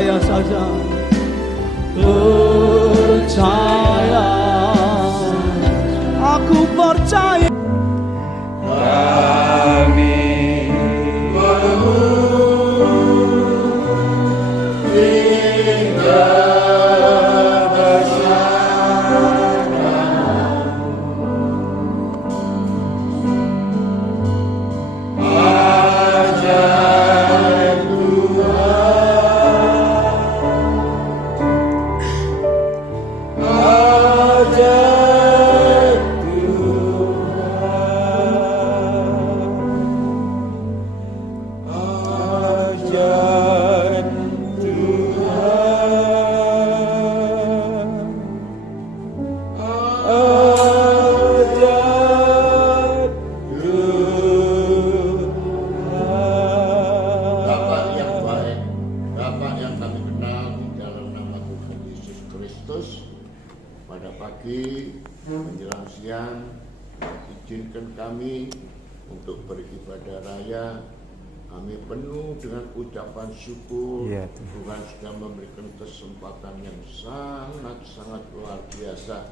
percaya saja, percaya, aku percaya. Kami menjelang siang, izinkan kami untuk beribadah raya. Kami penuh dengan ucapan syukur. Tuhan sudah memberikan kesempatan yang sangat-sangat luar biasa,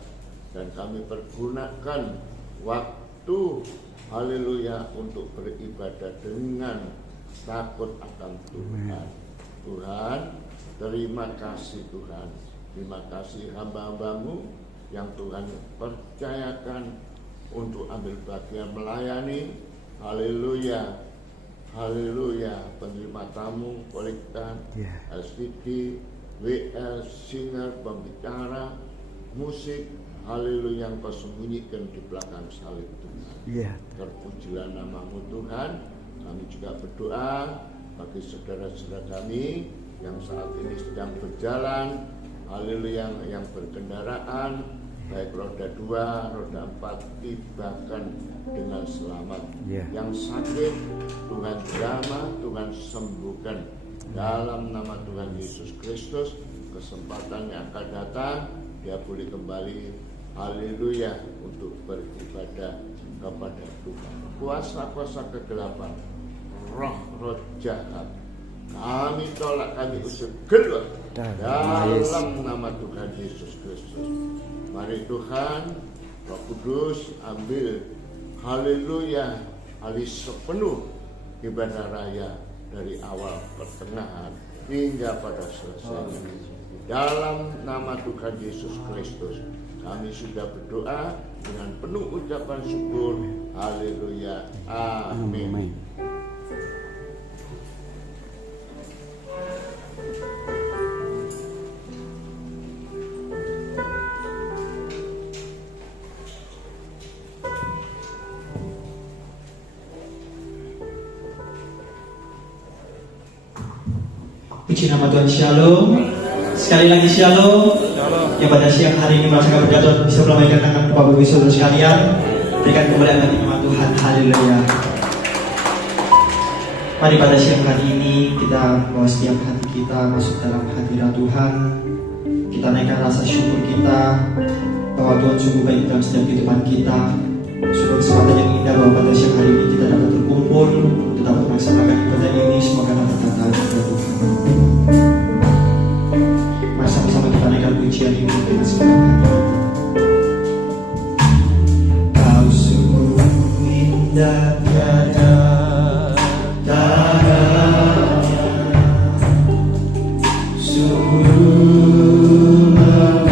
dan kami pergunakan waktu haleluya untuk beribadah dengan takut akan Tuhan. Tuhan, terima kasih Tuhan. Terima kasih hamba-hambamu yang Tuhan percayakan untuk ambil bagian melayani. Haleluya, haleluya. Penerima tamu, kolektan, STD, WL, singer, pembicara, musik, haleluya, yang kau sembunyikan di belakang salib Tuhan. Terpujilah namamu Tuhan. Kami juga berdoa bagi saudara-saudara kami yang saat ini sedang berjalan, haleluya, yang berkendaraan, baik roda 2, roda 4, tibakan dengan selamat. Yang sakit, Tuhan jamah, Tuhan sembuhkan. Dalam nama Tuhan Yesus Kristus, kesempatan yang akan datang, dia boleh kembali, haleluya, untuk beribadah kepada Tuhan. Kuasa-kuasa kegelapan, roh-roh jahat, kami tolak, kami usir keluar dalam nama Tuhan Yesus Kristus. Mari Tuhan, Roh Kudus, ambil, haleluya, alih sepenuh ibadah raya dari awal, pertengahan, hingga pada selesai. Dalam nama Tuhan Yesus Kristus, kami sudah berdoa dengan penuh ucapan syukur. Haleluya, amin. Puji nama Tuhan, shalom. Sekali lagi shalom. Yang pada siang hari ini merasakan berkat Tuhan bisa melambaikan tangan Bapak Ibu Saudara sekalian. Berikan kemuliaan bagi nama Tuhan, haleluya. Mari pada siang hari ini kita bawa setiap hati kita masuk dalam hadirat Tuhan. Kita naikkan rasa syukur kita bahwa Tuhan sungguh baik dalam setiap kehidupan kita. Sungguh kesempatan yang indah bahwa pada siang hari ini kita dapat berkumpul untuk dapat melaksanakan ibadah ini. Semoga dapat datang kepada Tuhan. Mari sama-sama kita naikkan pujian ini dengan segenap hati. Kau sungguh indah, tiada tandanya, sungguh mengagumkan,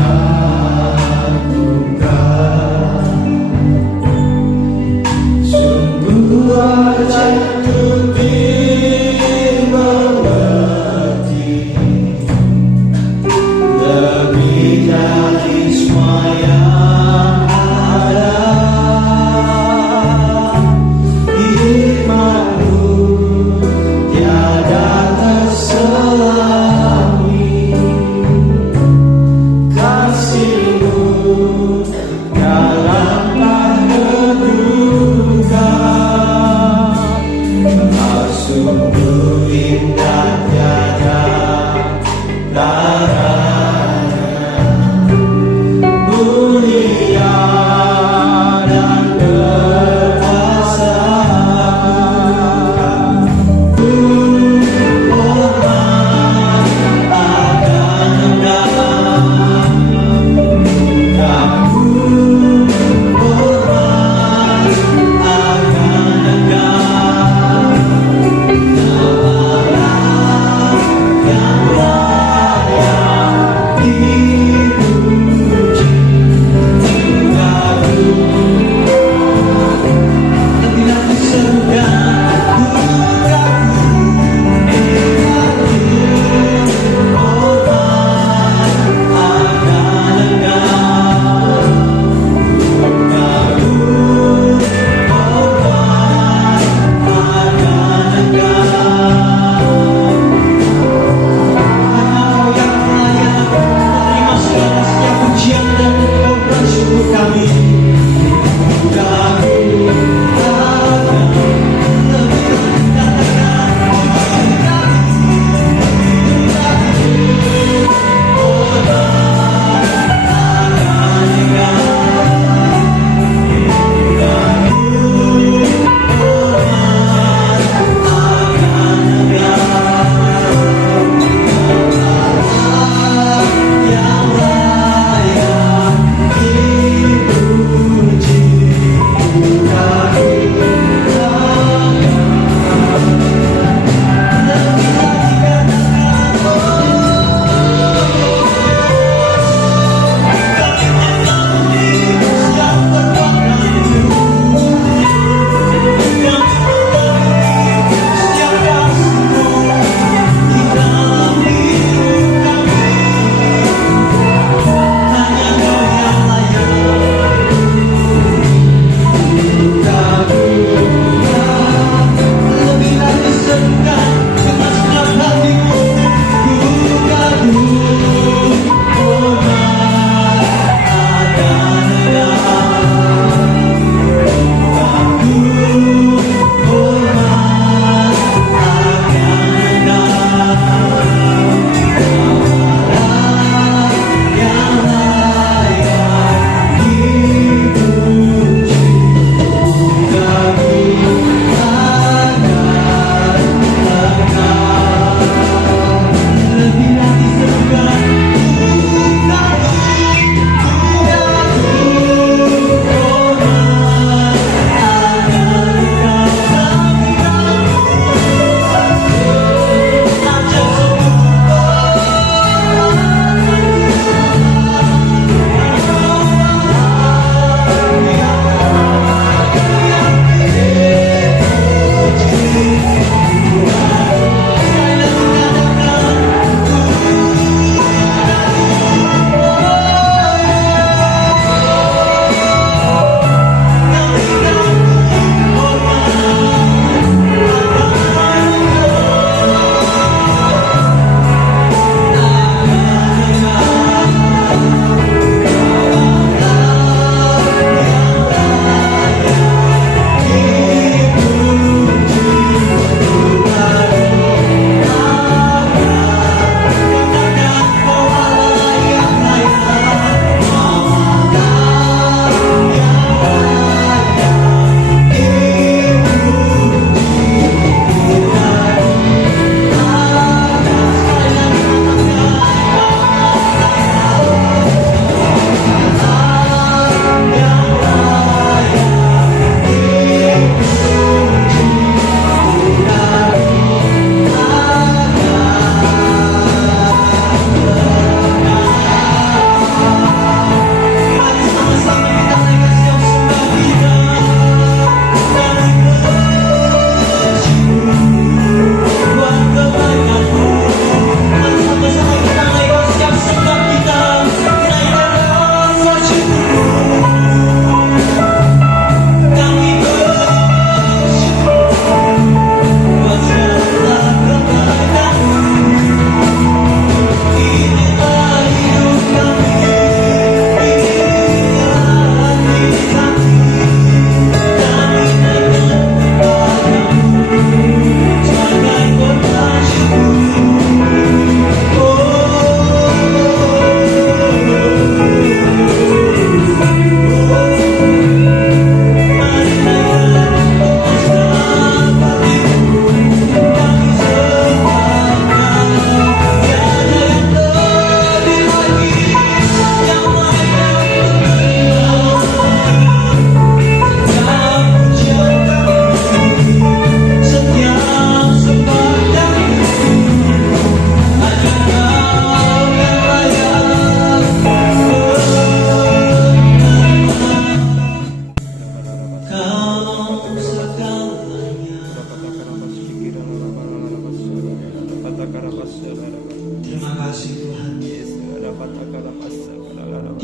sungguh ajaib untuk dimengerti, lebih dari semua yang ada. Hikmat-Mu tiada terselami, kasih-Mu dalam tak terduga.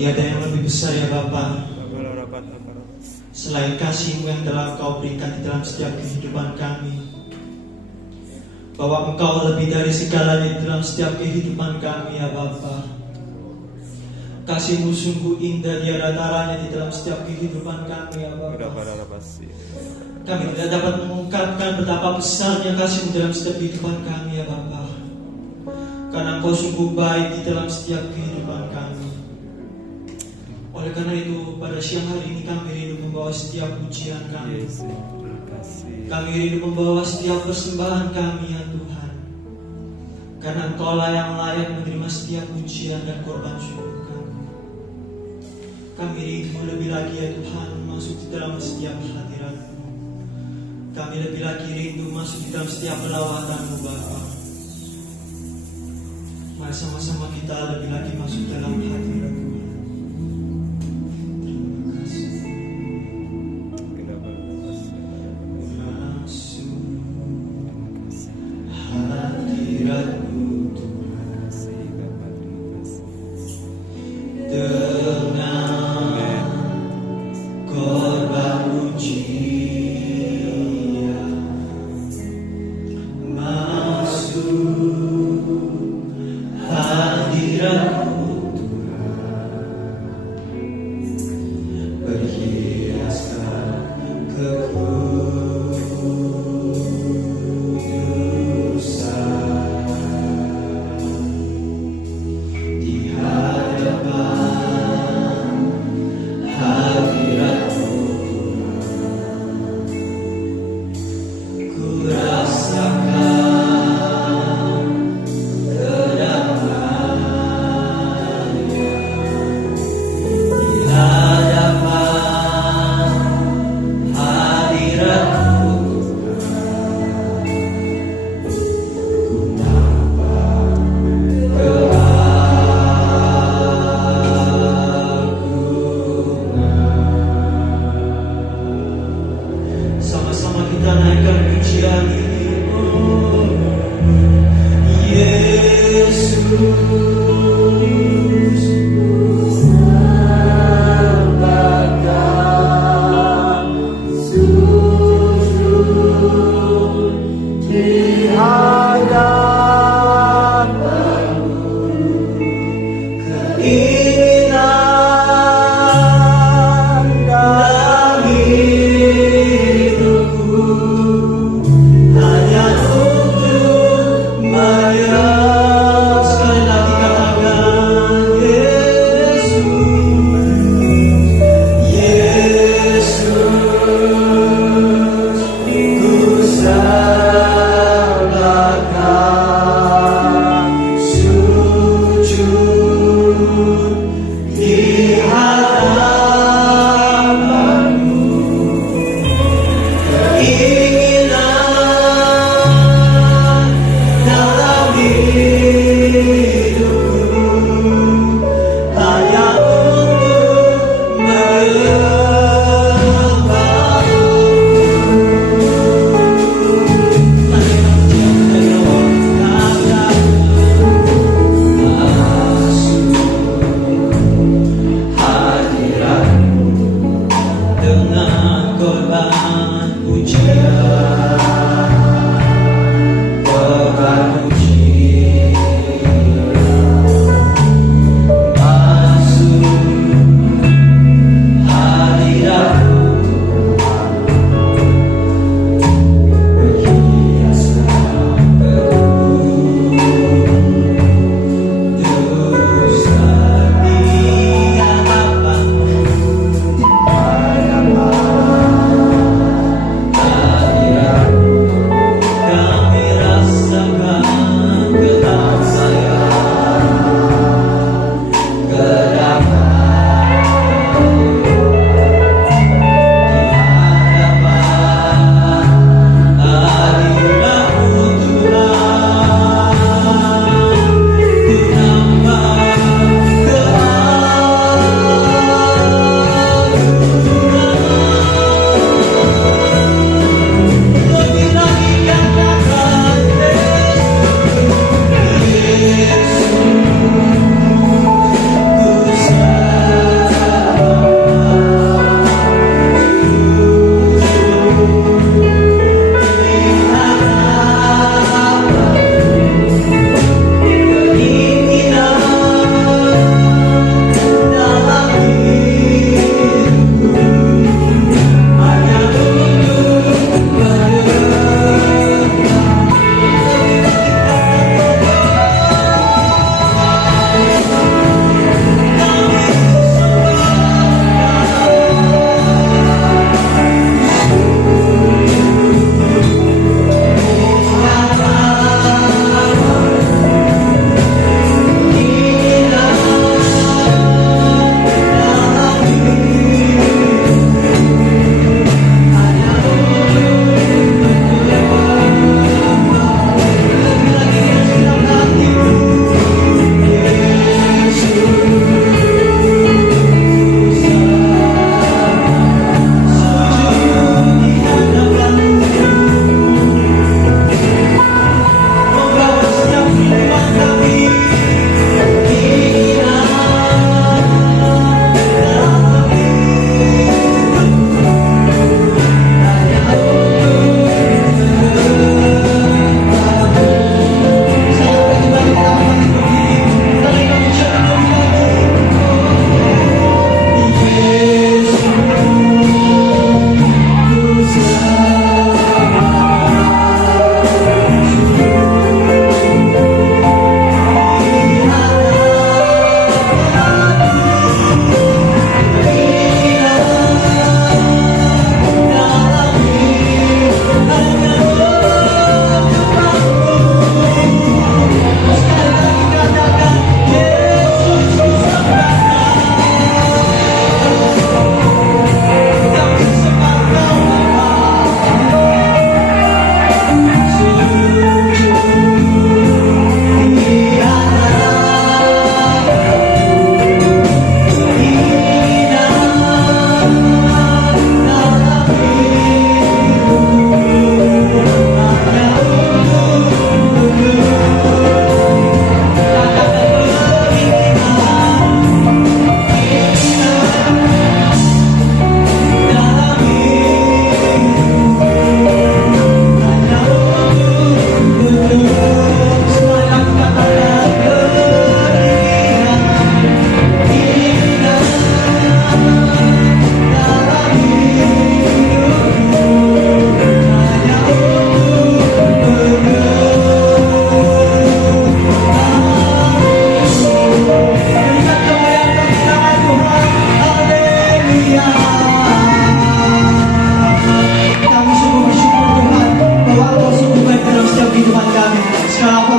Tiada yang lebih besar ya Bapa selain kasih-Mu yang telah Kau berikan di dalam setiap kehidupan kami. Bahwa Engkau lebih dari segalanya di dalam setiap kehidupan kami ya Bapa. Kasih-Mu sungguh indah, tiada taranya di dalam setiap kehidupan kami ya Bapa. Kami tidak dapat mengungkapkan betapa besarnya kasih-Mu dalam setiap kehidupan kami ya Bapa. Karena Engkau sungguh baik di dalam setiap kehidupan kami. Oleh karena itu, pada siang hari ini kami rindu membawa setiap pujian kami. Kami rindu membawa setiap persembahan kami ya Tuhan. Karena Engkaulah yang layak menerima setiap pujian dan korban syukur kami. Kami rindu lebih lagi ya Tuhan masuk di dalam setiap hadirat-Mu. Kami lebih lagi rindu masuk di dalam setiap perawatan-Mu Bapa. Mari sama-sama kita lebih lagi masuk dalam hadirat-Mu.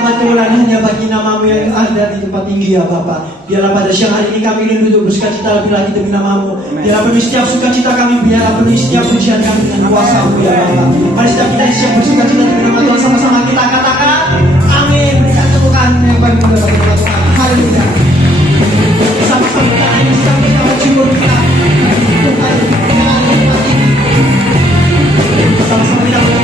Rahmat kemuliaan hanya bagi namamu yang ada di tempat tinggi ya Bapa. Biarlah pada siang hari ini kami rindu untuk bersukacita lebih lagi demi namamu. Biarlah penuhi setiap sukacita kami, biarlah penuhi setiap pujian kami dengan kuasa-Mu ya Bapa. Mari setiap kita siap bersukacita demi nama Tuhan, sama-sama kita katakan amin. Berikan tepukan yang paling mudah bagi nama Tuhan. Haleluya. Sama-sama kita ini sedang kita bersyukur kita Tuhan yang ada di tempat ini. Sama-sama kita bersyukur.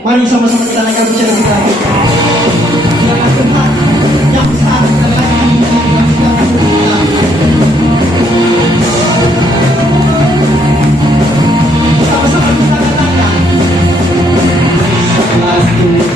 Mari sama-sama kita naikkan pujian kita. Terima Tuhan yang besar adalah sama-sama kita katakan Tuhan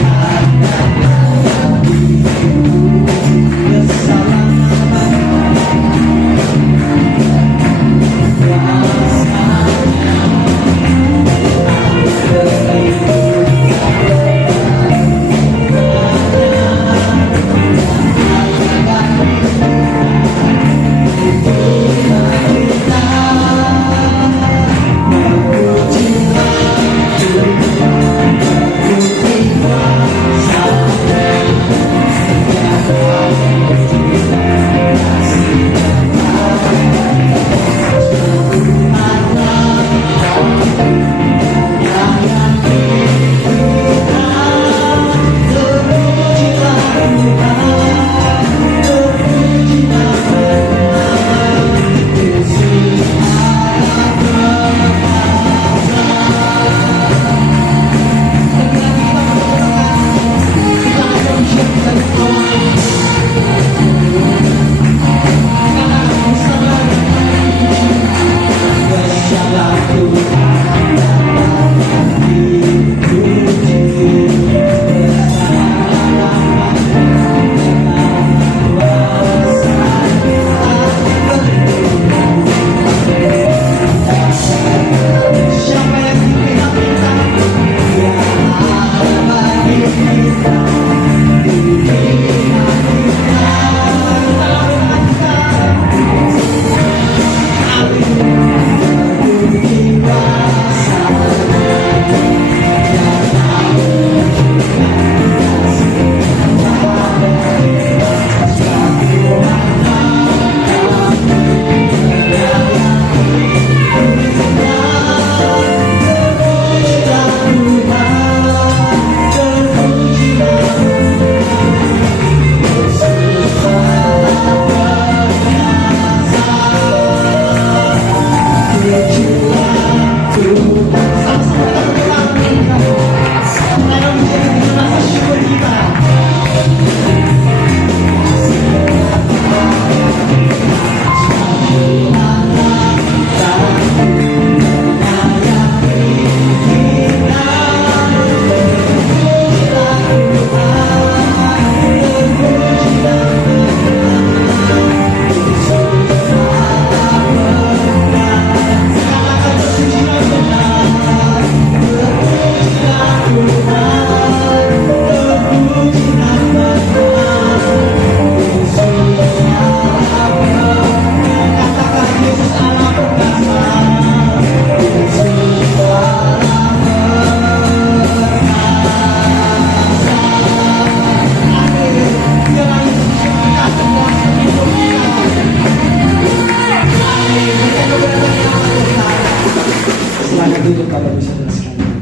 Itu untuk Bapak Ibu Saudara sekalian.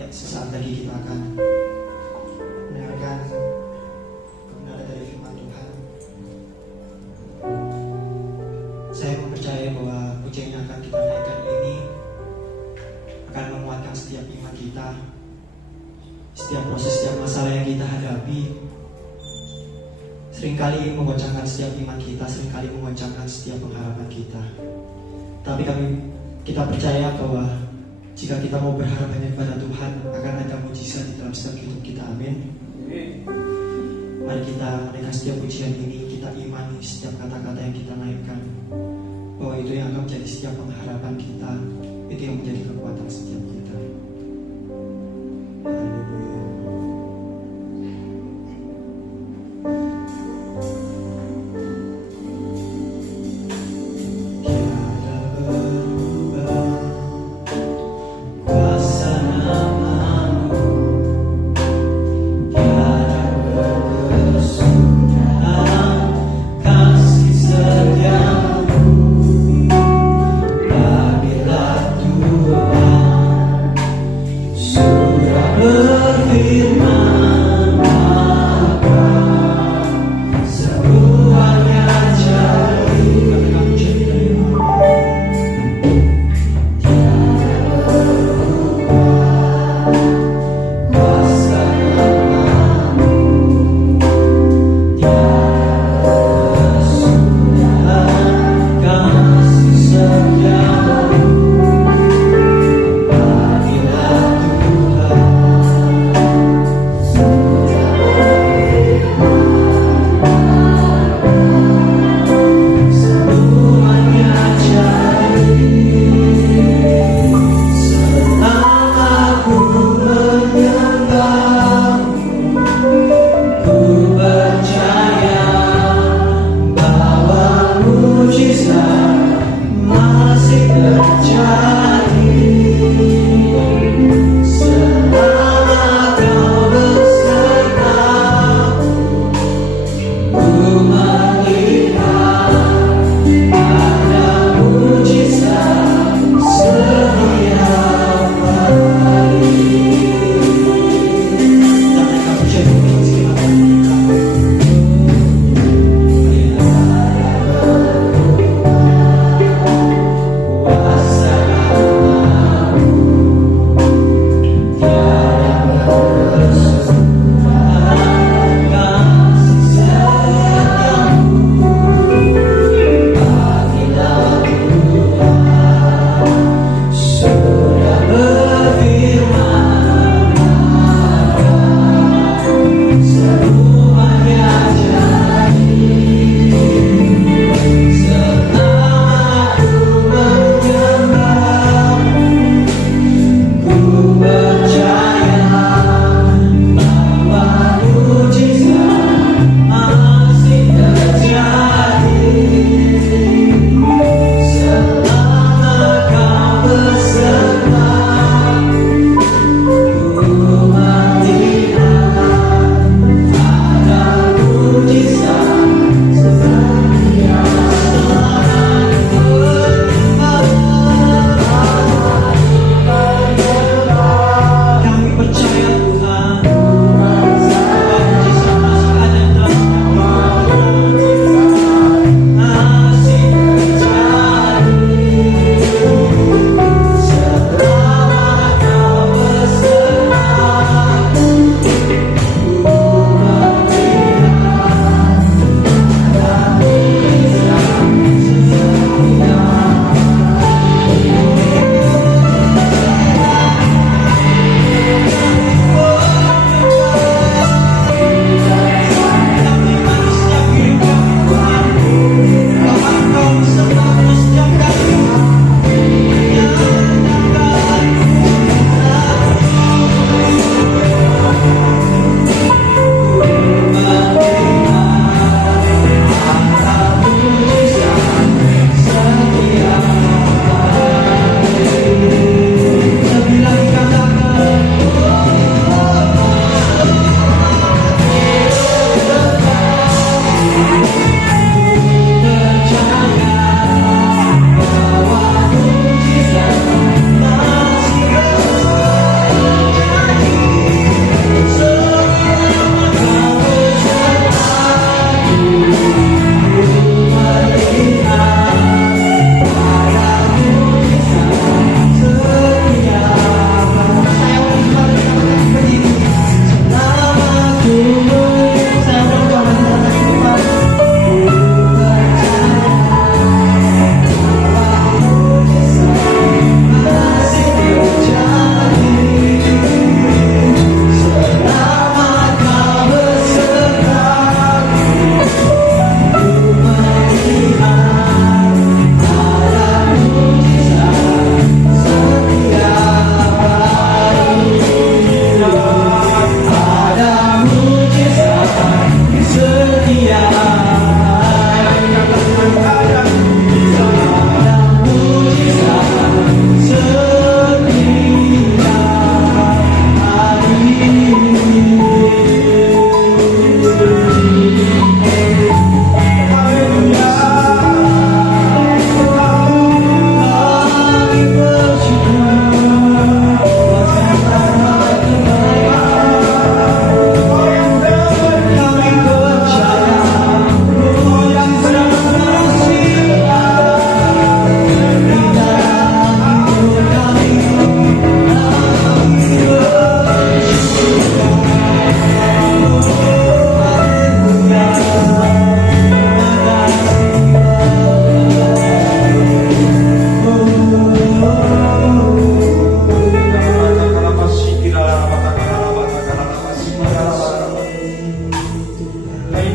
Ya, sesaat lagi kita akan mendengarkan kebenaran dari firman Tuhan. Saya percaya bahwa pujian yang akan kita naikkan ini akan menguatkan setiap iman kita, setiap proses, setiap masalah yang kita hadapi. Seringkali mengoncangkan setiap iman kita, seringkali mengoncangkan setiap pengharapan kita. Tapi kita percaya bahwa jika kita mau berharap hanya kepada Tuhan, akan ada mujizat di dalam setiap hidup kita. Amin. Mari kita menaikkan setiap pujian ini, kita imani setiap kata-kata yang kita naikkan, bahwa itu yang akan menjadi setiap pengharapan kita, itu yang menjadi kekuatan setiap kita. Haleluya. Sudah berfirman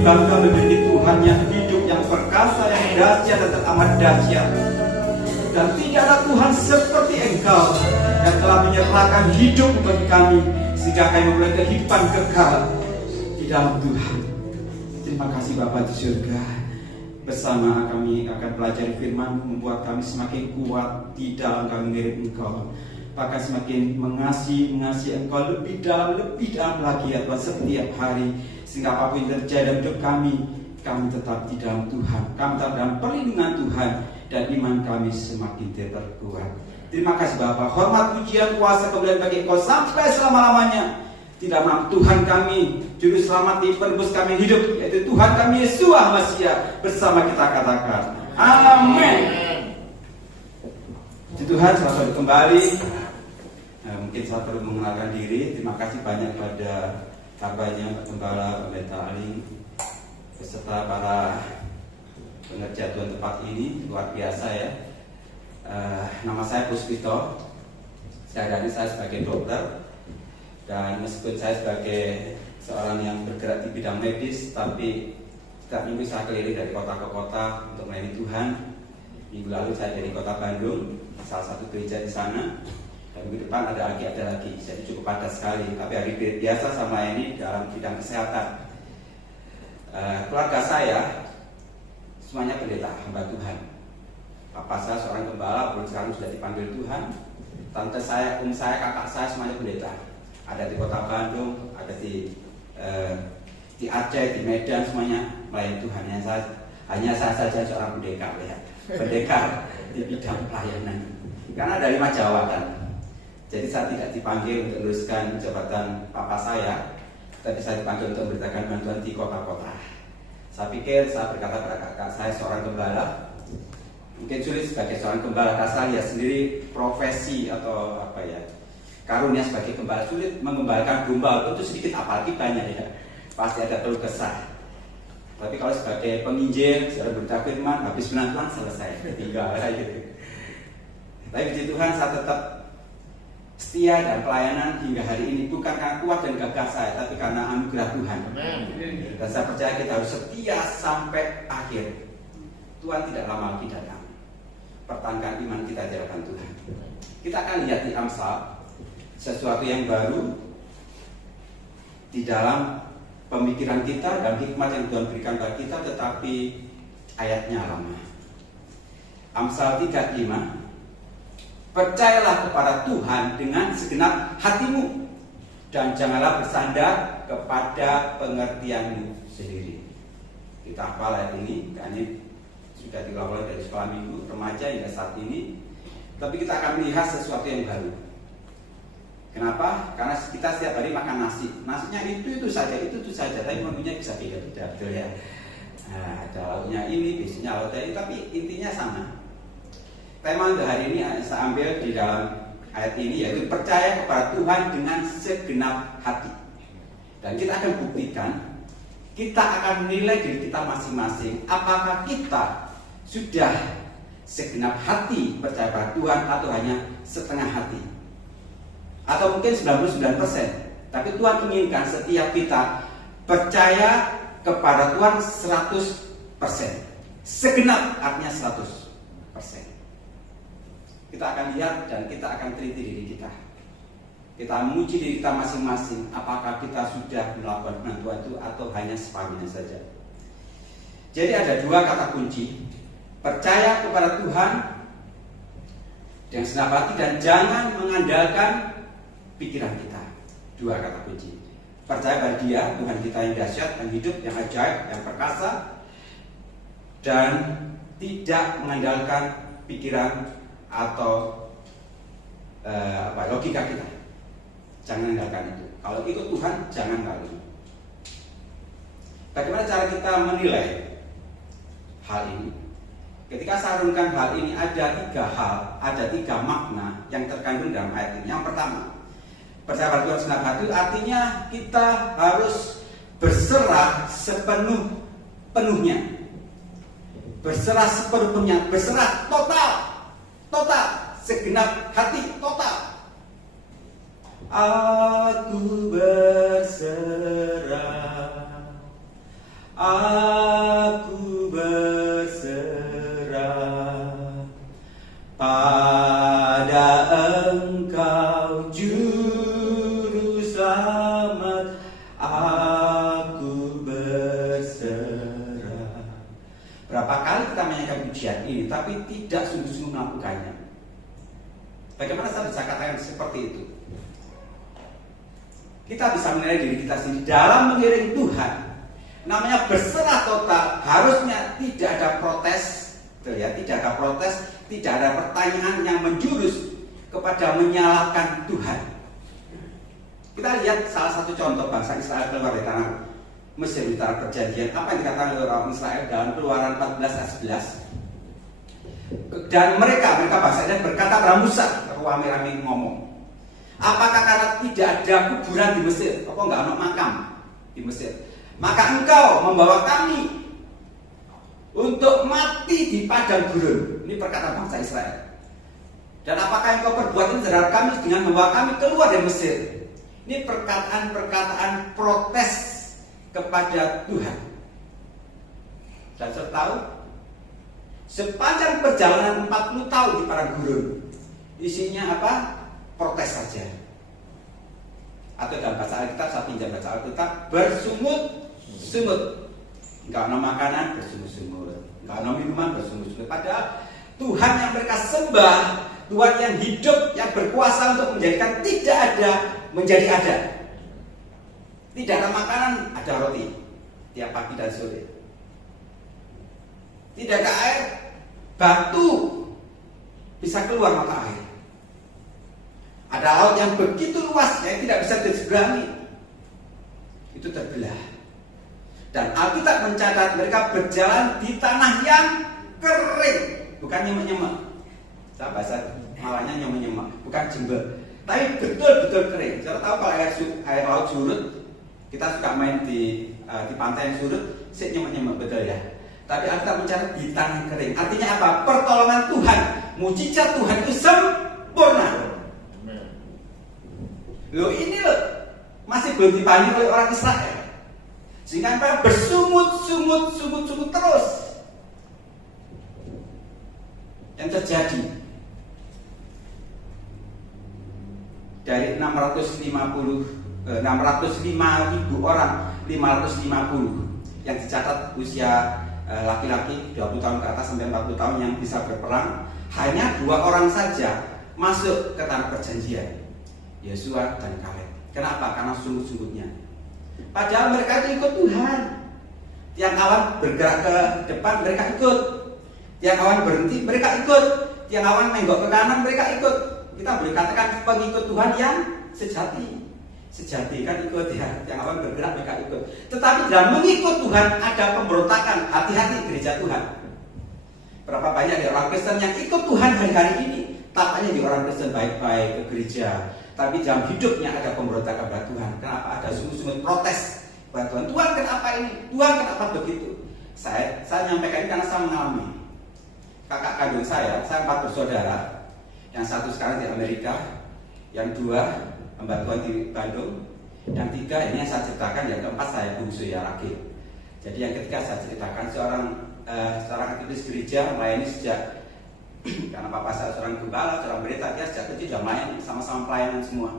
bangga memiliki Tuhan yang hidup, yang perkasa, yang dahsyat dan teramat dahsyat. Dan tidak ada Tuhan seperti Engkau yang telah menyerahkan hidup bagi kami, sehingga kami memiliki kehidupan kekal di dalam Tuhan. Terima kasih Bapa di surga. Bersama kami akan belajar firman, membuat kami semakin kuat di dalam kami mirip Engkau. Bahkan semakin mengasihi Engkau lebih dalam lagi ya Tuhan setiap hari. Sehingga apapun yang terjadi dalam hidup kami tetap di dalam Tuhan, kami tetap dalam perlindungan Tuhan, dan iman kami semakin diperkuat. Terima kasih Bapa. Hormat, pujian, kuasa, kemuliaan bagi Engkau sampai selama-lamanya. Tidak mampu Tuhan kami, juru selamat di penebus kami hidup, yaitu Tuhan kami Yesus Masiah. Bersama kita katakan amin. Tuhan selamat kembali. Mungkin saya perlu mengenalkan diri. Terima kasih banyak pada kabarnya Gembala Pendeta Aling beserta para pengerja Tuhan tempat ini. Luar biasa ya. Nama saya Puspito. Saya sebagai dokter. Dan meskipun saya sebagai seorang yang bergerak di bidang medis, tapi setiap minggu saya keliling dari kota ke kota untuk melayani Tuhan. Minggu lalu saya dari kota Bandung, salah satu gereja di sana. Dan minggu depan ada lagi. Jadi cukup padat sekali. Tapi hari biasa saya melayani dalam bidang kesehatan. Keluarga saya semuanya pendeta, hamba Tuhan. Papa saya seorang gembala, belum sekarang sudah dipanggil Tuhan. Tante saya, saya, kakak saya semuanya pendeta. Ada di kota Bandung, ada di Aceh, di Medan, semuanya melayani Tuhan. Hanya saya saja seorang pendekar ya. Pendekar di bidang pelayanan. Karena dari Jawa kan. Jadi saya tidak dipanggil untuk meneruskan jabatan papa saya, tapi saya dipanggil untuk memberitakan bantuan di kota-kota. Saya pikir saya berkata pada kakak saya seorang gembala. Mungkin sulit sebagai seorang gembala, karena saya lihat sendiri profesi atau apa ya, karunia sebagai gembala sulit. Mengembalakan domba itu sedikit, apalagi banyak ya, pasti ada keluh kesah. Tapi kalau sebagai penginjil, secara berita firman, habis penantuan selesai, tinggal gitu. Tapi puji Tuhan saya tetap setia dan pelayanan hingga hari ini, bukan karena kuat dan gagah saya, tapi karena anugerah Tuhan. Dan saya percaya kita harus setia sampai akhir. Tuhan tidak lama lagi datang. Pertahankan iman kita di hadapan Tuhan. Kita akan lihat di Amsal sesuatu yang baru di dalam pemikiran kita dan hikmat yang Tuhan berikan bagi kita, tetapi ayatnya lama. Amsal 3:5. Percayalah kepada Tuhan dengan segenap hatimu, dan janganlah bersandar kepada pengertianmu sendiri. Kita hafal ayat ini, karena ini sudah dilakukan dari sekolah minggu remaja hingga saat ini. Tapi kita akan melihat sesuatu yang baru. Kenapa? Karena kita setiap hari makan nasi. Nasinya itu saja, tapi menunya bisa beda-beda, betul ya. Nah, ada lauknya ini, biasanya lauknya ini, tapi intinya sama. Tema untuk hari ini saya ambil di dalam ayat ini, yaitu percaya kepada Tuhan dengan segenap hati. Dan kita akan buktikan, kita akan menilai diri kita masing-masing, apakah kita sudah segenap hati percaya pada Tuhan atau hanya setengah hati, atau mungkin 99%. Tapi Tuhan inginkan setiap kita percaya kepada Tuhan 100%. Segenap artinya 100%. Kita akan lihat dan kita akan teliti diri kita. Kita menguji diri kita masing-masing, apakah kita sudah melakukan firman Tuhan itu atau hanya separuhnya saja. Jadi ada dua kata kunci: percaya kepada Tuhan dengan segenap hati, dan jangan mengandalkan pikiran kita. Dua kata kunci. Percaya pada Dia, Tuhan kita yang dahsyat, yang hidup, yang ajaib, yang perkasa, dan tidak mengandalkan pikiran atau logika kita. Jangan andalkan itu. Kalau ikut Tuhan, jangan lalu. Bagaimana cara kita menilai hal ini? Ketika saya renungkan hal ini, ada tiga makna yang terkandung dalam ayat ini. Yang pertama, percaya pada Tuhan segenap hati, artinya kita harus berserah sepenuhnya. Berserah sepenuhnya, berserah total, segenap hati, total. Aku berserah aku berserah. Berapa kali kita menyanyikan pujian ini, tapi tidak sungguh-sungguh melakukannya. Bagaimana saya bisa katakan seperti itu? Kita bisa menilai diri kita sendiri dalam mengiring Tuhan. Namanya berserah total, harusnya tidak ada protes, tidak ada protes, tidak ada pertanyaan yang menjurus kepada menyalahkan Tuhan. Kita lihat salah satu contoh bangsa Israel keluar dari tanah Mesir di tanah perjanjian. Apa yang dikatakan oleh orang Israel dalam Keluaran 14 ayat 11? Dan mereka bangsa Israel berkata kepada Musa, rame-rame ngomong, apakah karena tidak ada kuburan di Mesir? Apa enggak ada makam di Mesir? Maka engkau membawa kami untuk mati di padang gurun. Ini perkataan bangsa Israel. Dan apakah engkau perbuat ini terhadap kami dengan membawa kami keluar dari Mesir? Ini perkataan-perkataan protes kepada Tuhan. Dan saya tahu sepanjang perjalanan 40 tahun di padang gurun, isinya apa? Protes saja. Atau dalam bahasa Alkitab, saya pinjam bahasa Alkitab, bersungut-sungut. Enggak ada makanan, bersungut-sungut. Enggak ada minuman, bersungut-sungut. Padahal Tuhan yang mereka sembah, Tuhan yang hidup, yang berkuasa untuk menjadikan tidak ada menjadi ada. Tidak ada makanan, ada roti tiap pagi dan sore. Tidak ada air, batu bisa keluar mata air. Ada laut yang begitu luas yang tidak bisa diseberangi. Itu terbelah. Dan Alkitab mencatat mereka berjalan di tanah yang kering, bukan nyemek-nyemek. Saya bahasa Malahnya nyemek-nyemek, bukan jember, tapi betul-betul kering. Saya tahu kalau air laut surut, kita suka main di pantai yang surut, sih nyemek-nyemek, betul ya. Tapi Alkitab mencatat di tanah yang kering. Artinya apa? Pertolongan Tuhan, mujizat Tuhan itu sempurna. Loh ini loh masih belum dipahami oleh orang Israel, sehingga mereka bersungut terus. Yang terjadi dari 605.000 orang, 550 yang dicatat usia laki-laki 20 tahun ke atas sampai 40 tahun yang bisa berperang, hanya 2 orang saja masuk ke tanah perjanjian, Yosua dan Kaleb. Kenapa? Karena sungguh-sungguhnya. Padahal mereka itu ikut Tuhan. Tiang awan bergerak ke depan, mereka ikut. Tiang awan berhenti, mereka ikut. Tiang awan menggok ke kanan, mereka ikut. Kita boleh katakan pengikut Tuhan yang sejati. Sejati kan ikut ya. Tiang awan bergerak, mereka ikut. Tetapi dalam mengikut Tuhan ada pemberontakan. Hati-hati gereja Tuhan. Berapa banyak di orang Kristen yang ikut Tuhan hari-hari ini? Tampaknya di orang Kristen baik-baik ke gereja, tapi dalam hidupnya ada pemberontakan kepada Tuhan. Kenapa? Ada sungguh-sungguh protes kepada Tuhan. Tuhan kenapa ini? Tuhan kenapa begitu? Saya nyampaikan ini karena saya mengalami. Kakak kandung saya 4 bersaudara. Yang 1 sekarang di Amerika, yang 2 hamba Tuhan di Bandung, yang 3 ini yang saya ceritakan, yang keempat saya bungsu ya laki. Jadi yang ketiga saya ceritakan seorang aktivis gereja melayani sejak karena papa saya seorang gembala, seorang pendeta, dia sejak kecil sudah melayani, sama-sama pelayanan semua.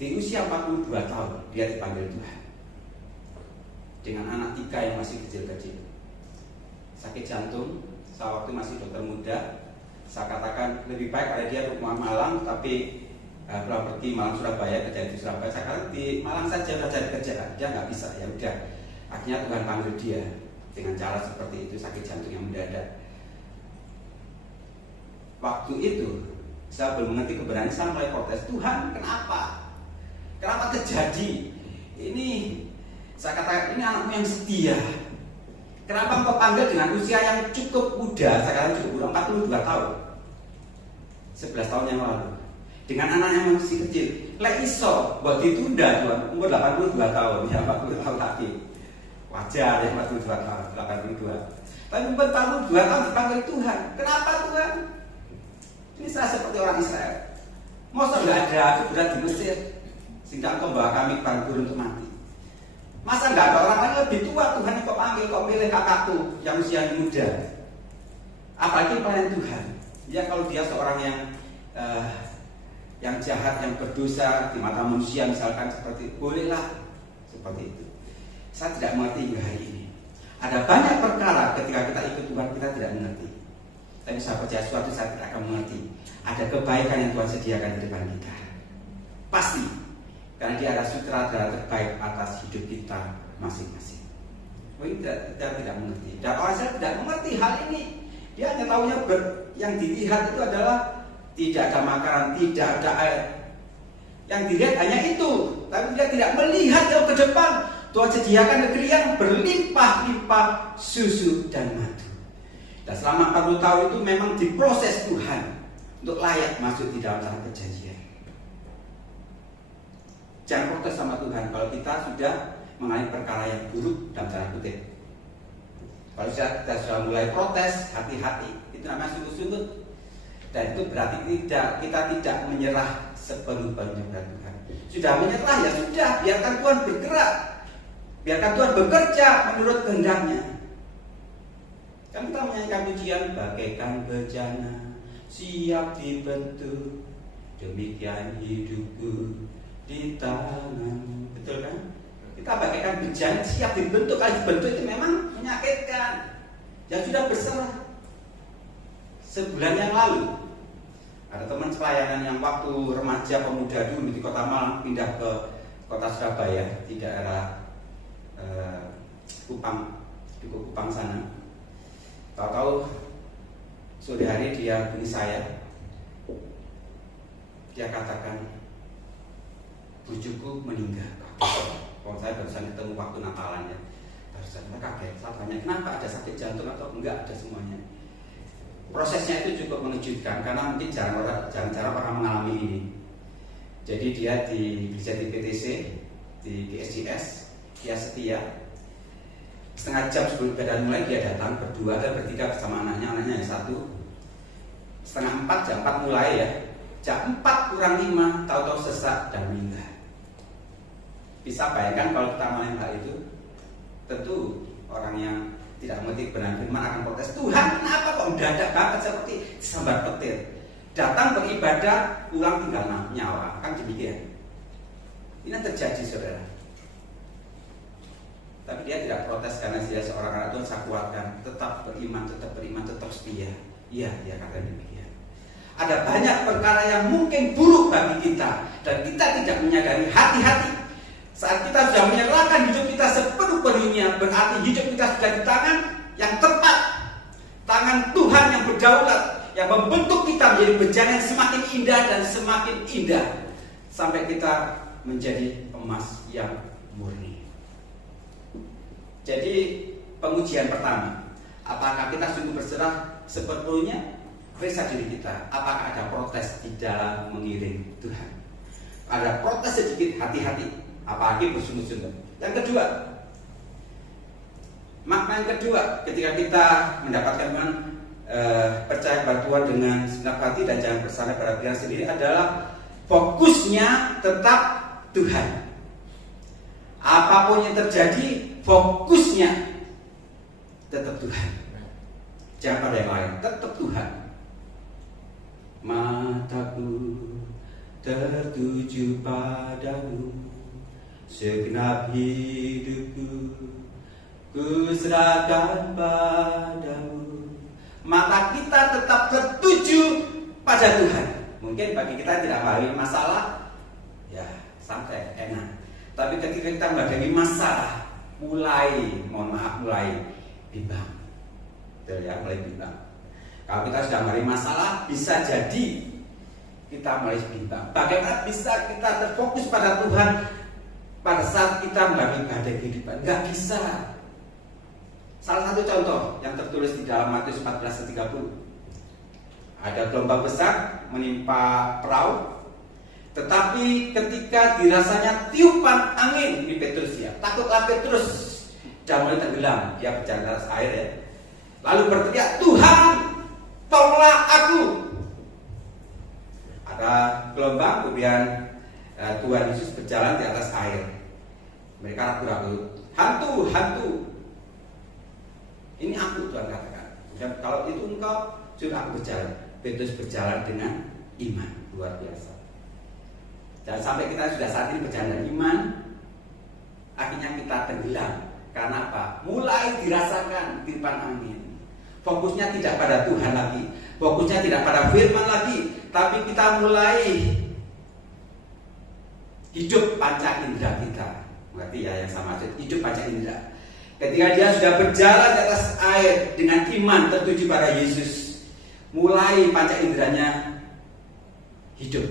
Di usia 42 tahun dia dipanggil Tuhan dengan anak 3 yang masih kecil-kecil, sakit jantung. Saya waktu masih dokter muda, saya katakan lebih baik ada dia ke Malang, tapi pulang pergi Malang Surabaya, kerja di Surabaya. Saya katakan di Malang saja udah cari kerjaan, dia nggak bisa, ya udah. Akhirnya Tuhan panggil dia dengan cara seperti itu, sakit jantung yang mendadak. Waktu itu saya belum mengerti kebenaran, saya mulai protes, Tuhan kenapa? Kenapa terjadi? Ini saya katakan ini anakmu yang setia. Kenapa engkau panggil dengan usia yang cukup muda? Saya katakan cukup muda, 42 tahun, 11 tahun yang lalu, dengan anak yang masih kecil. Lek iso buat ditunda Tuhan, umur 82 tahun, ya 40 tahun lagi. Wajar ya 42 tahun, 82. Tapi 42 tahun dipanggil Tuhan. Kenapa Tuhan? Ini saya seperti orang Israel. Masa nggak ada kuburan di Mesir sehingga engkau bawa kami ke padang gurun untuk mati? Masa nggak ada orang lain lebih tua Tuhan yang kau panggil, kau pilih kakakku yang usia muda? Apalagi pelayan Tuhan. Ya kalau dia seorang yang yang jahat, yang berdosa di mata manusia misalkan seperti itu, bolehlah seperti itu. Saya tidak mengerti hingga hari ini. Ada banyak perkara ketika kita ikut Tuhan kita tidak mengerti. Tapi saya percaya suatu saat kita akan mengerti. Ada kebaikan yang Tuhan sediakan di depan kita. Pasti. Karena dia ada sutradara terbaik atas hidup kita masing-masing. Kita tidak mengerti. Dan orang Israel tidak mengerti hal ini. Dia hanya tahunya yang dilihat itu adalah tidak ada makanan, tidak ada air. Yang dilihat hanya itu. Tapi dia tidak melihat jauh ke depan. Tuhan sediakan negeri yang berlimpah-limpah susu dan madu. Dan selama 40 tahun itu memang diproses Tuhan untuk layak masuk di dalam tanah perjanjian. Jangan protes sama Tuhan kalau kita sudah mengalami perkara yang buruk dalam tanda kutip. Kalau kita sudah mulai protes, hati-hati, itu namanya sungguh-sungguh. Dan itu berarti kita tidak menyerah sepenuh-penuhnya kepada Tuhan. Sudah menyerah ya sudah, biarkan Tuhan bergerak. Biarkan Tuhan bekerja menurut kehendaknya. Kan kita menyanyikan pujian bagaikan bejana siap dibentuk, demikian hidupku di tangan. Betul kan? Kita bagaikan bejana siap dibentuk. Kalau dibentuk itu memang menyakitkan. Ya sudah berserah. Sebulan yang lalu ada teman pelayanan yang waktu remaja pemuda dulu di Kota Malang pindah ke Kota Surabaya di daerah Kupang sana. Tahu-tahu sore hari dia hubungi saya. Dia katakan bujuku meninggal. Kalau saya barusan ketemu waktu Natalan ya. Barusan saya kaget. Saya tanya kenapa, ada sakit jantung atau enggak, ada semuanya. Prosesnya itu cukup mengejutkan karena mungkin jarang orang mengalami ini. Jadi dia di PTC di SJS, dia setia. Setengah jam sebelum ibadah mulai dia datang bertiga bersama anaknya yang satu. Setengah 4, jam 4 mulai ya. Jam 4 kurang 5 tahu-tahu sesak dan meninggal. Bisa bayangkan kalau kita main hal itu, tentu orang yang tidak mengerti kebenaran firman akan protes. Tuhan kenapa kok mendadak banget seperti sambar petir? Datang beribadah, pulang tinggal nyawa. Kan demikian. Ini terjadi saudara. Tapi dia tidak protes karena dia seorang anak Tuhan. Saya kuatkan, tetap beriman, tetap setia. Iya, dia kata demikian. Ada banyak perkara yang mungkin buruk bagi kita dan kita tidak menyadari. Hati-hati. Saat kita sudah menyerahkan hidup kita sepenuh-penuhnya, berarti hidup kita sudah di tangan yang tepat. Tangan Tuhan yang berdaulat, yang membentuk kita menjadi bejana yang semakin indah dan semakin indah. Sampai kita menjadi emas yang murni. Jadi pengujian pertama, apakah kita sungguh berserah sepenuhnya? Periksa diri kita, apakah ada protes di dalam mengiring Tuhan? Ada protes sedikit, hati-hati, apalagi bersungguh-sungguh. Yang kedua, makna yang kedua, ketika kita mendapatkan Tuhan, percaya pada Tuhan dengan segenap hati dan jangan bersandar pada pilihan sendiri adalah fokusnya tetap Tuhan. Apapun yang terjadi, fokusnya tetap Tuhan. Jangan pada yang lain, tetap Tuhan. Mataku tertuju padamu, segenap hidupku ku serahkan padamu. Mata kita tetap tertuju pada Tuhan. Mungkin bagi kita tidak mengalami masalah, ya santai, enak. Tapi ketika kita menghadapi masalah, mulai bimbang. Betul ya, mulai bimbang. Kalau kita sudah mengalami masalah, bisa jadi kita mulai bimbang. Bagaimana bisa kita terfokus pada Tuhan pada saat kita mengalami badai kehidupan? Gak bisa. Salah satu contoh yang tertulis di dalam Matius 14:30. Ada gelombang besar menimpa perahu, tetapi ketika dirasanya tiupan angin di Petrus ya, takutlah Petrus dan mulai tenggelam. Dia berjalan di atas air ya. Lalu berteriak, Tuhan, tolonglah aku. Ada gelombang, kemudian Tuhan Yesus berjalan di atas air. Mereka ragu-ragu, hantu. Ini aku, Tuhan katakan. Dan kalau itu engkau, suruh aku berjalan. Petrus berjalan dengan iman, luar biasa. Jangan sampai kita sudah saat ini berjalan iman, akhirnya kita tenggelam. Karena apa? Mulai dirasakan tiupan angin. Fokusnya tidak pada Tuhan lagi, fokusnya tidak pada firman lagi, tapi kita mulai hidup panca indera kita. Berarti ya yang sama, hidup panca indera. Ketika dia sudah berjalan di atas air dengan iman tertuju pada Yesus, mulai panca inderanya hidup.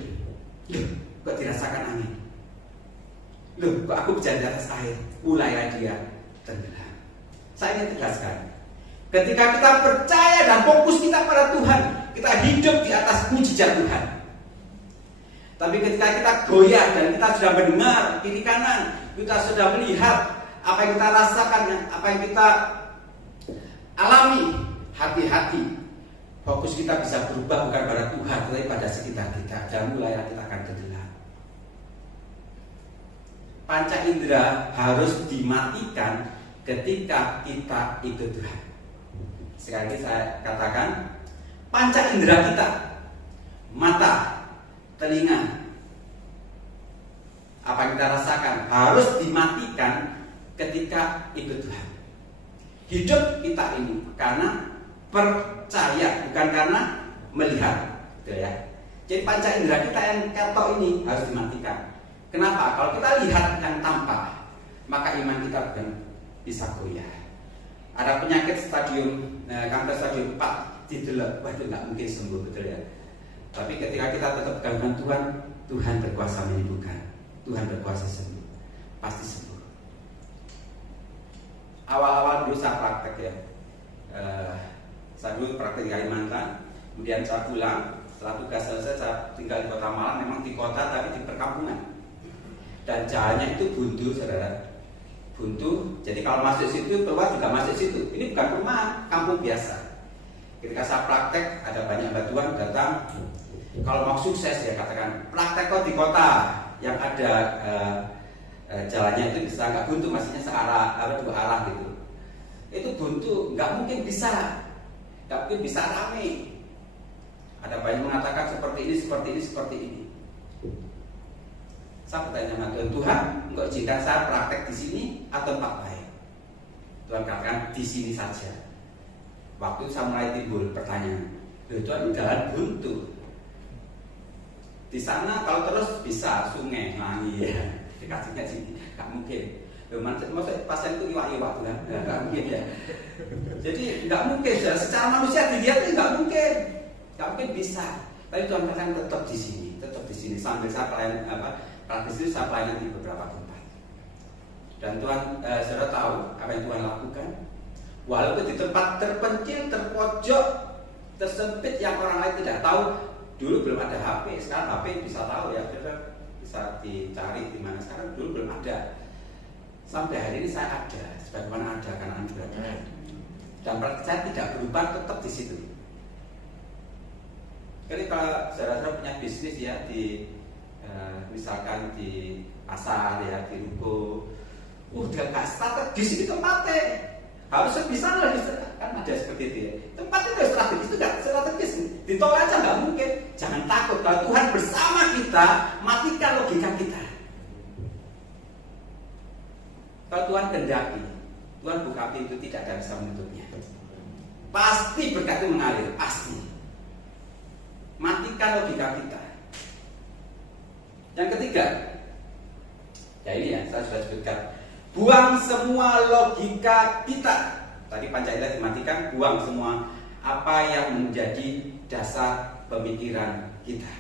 Loh, kok dirasakan angin? Loh, kok aku berjalan di atas air? Mulailah dia tenggelam. Saya ingin tegaskan, ketika kita percaya dan fokus kita pada Tuhan, kita hidup di atas mujizat Tuhan. Tapi ketika kita goyah dan kita sudah mendengar kiri kanan, kita sudah melihat apa yang kita rasakan, apa yang kita alami, hati-hati. Fokus kita bisa berubah bukan pada Tuhan, tetapi pada sekitar kita. Dan mulailah kita akan tenggelam. Panca indera harus dimatikan ketika kita ikut Tuhan. Sekali lagi saya katakan, panca indera kita, mata, telinga, apa yang kita rasakan harus dimatikan ketika ikut Tuhan. Hidup kita ini karena percaya, bukan karena melihat, gitu ya. Jadi panca indera kita yang ketok ini harus dimatikan. Kenapa? Kalau kita lihat yang tampak, maka iman kita bukan bisa goyah. Ada penyakit stadium kanker stadium 4 didelok, wah itu nggak mungkin sembuh, betul ya. Tapi ketika kita tetap pegang Tuhan, Tuhan berkuasa menyembuhkan, Tuhan berkuasa sembuh, pasti sembuh. Awal-awal dulu saya praktek ya, saya dulu praktek di Kalimantan, kemudian saya pulang, setelah tugas selesai saya tinggal di Kota Malang, memang di kota tapi di perkampungan, dan jalannya itu buntu, saudara, buntu. Jadi kalau masuk situ, keluar juga masuk situ. Ini bukan rumah kampung biasa. Ketika saya praktek, ada banyak batuan datang. Kalau mau sukses ya katakan, praktek kok di kota yang ada jalannya itu bisa nggak buntu, maksudnya searah, dua arah gitu. Itu buntu, nggak mungkin bisa, nggak mungkin bisa rame. Ada banyak mengatakan seperti ini, seperti ini, seperti ini. Saya bertanya sama Tuhan, Tuhan, engkau izinkan saya praktek di sini atau tempat lain? Tuhan katakan di sini saja. Waktu saya mulai timbul pertanyaan, Tuhan jalan buntu. Di sana kalau terus bisa sungai, ya. Dikasihnya sini, nggak mungkin. Maksudnya pasien itu iwak-iwak Tuhan, nggak mungkin ya. Jadi nggak mungkin, secara manusia dilihat itu nggak mungkin bisa. Tapi Tuhan katakan tetap di sini, sambil saya praktis itu saya pelayanan di beberapa tempat. Dan Tuhan sudah tahu apa yang Tuhan lakukan. Walaupun di tempat terpencil, terpojok, tersempit yang orang lain tidak tahu. Dulu belum ada HP, sekarang HP bisa tahu ya, bisa dicari di mana. Sekarang dulu belum ada. Sampai hari ini saya ada, sebagaimana ada karena anugerah Tuhan. Dan praktik saya tidak berubah, tetap di situ. Jadi kalau saudara-saudara punya bisnis ya di misalkan di pasar ya, di ruko, udah gak strategis itu tempatnya. Harusnya bisa lah, kan ada seperti itu ya. Tempatnya udah strategis, itu gak strategis. Ditolak aja gak mungkin. Jangan takut, kalau Tuhan bersama kita, matikan logika kita. Kalau Tuhan kehendaki, Tuhan buka pintu, tidak ada yang bisa menutupnya. Pasti berkat itu mengalir, pasti. Matikan logika kita. Yang ketiga, ya ini ya, saya sudah sebutkan, buang semua logika kita. Tadi panca indera dimatikan, buang semua apa yang menjadi dasar pemikiran kita.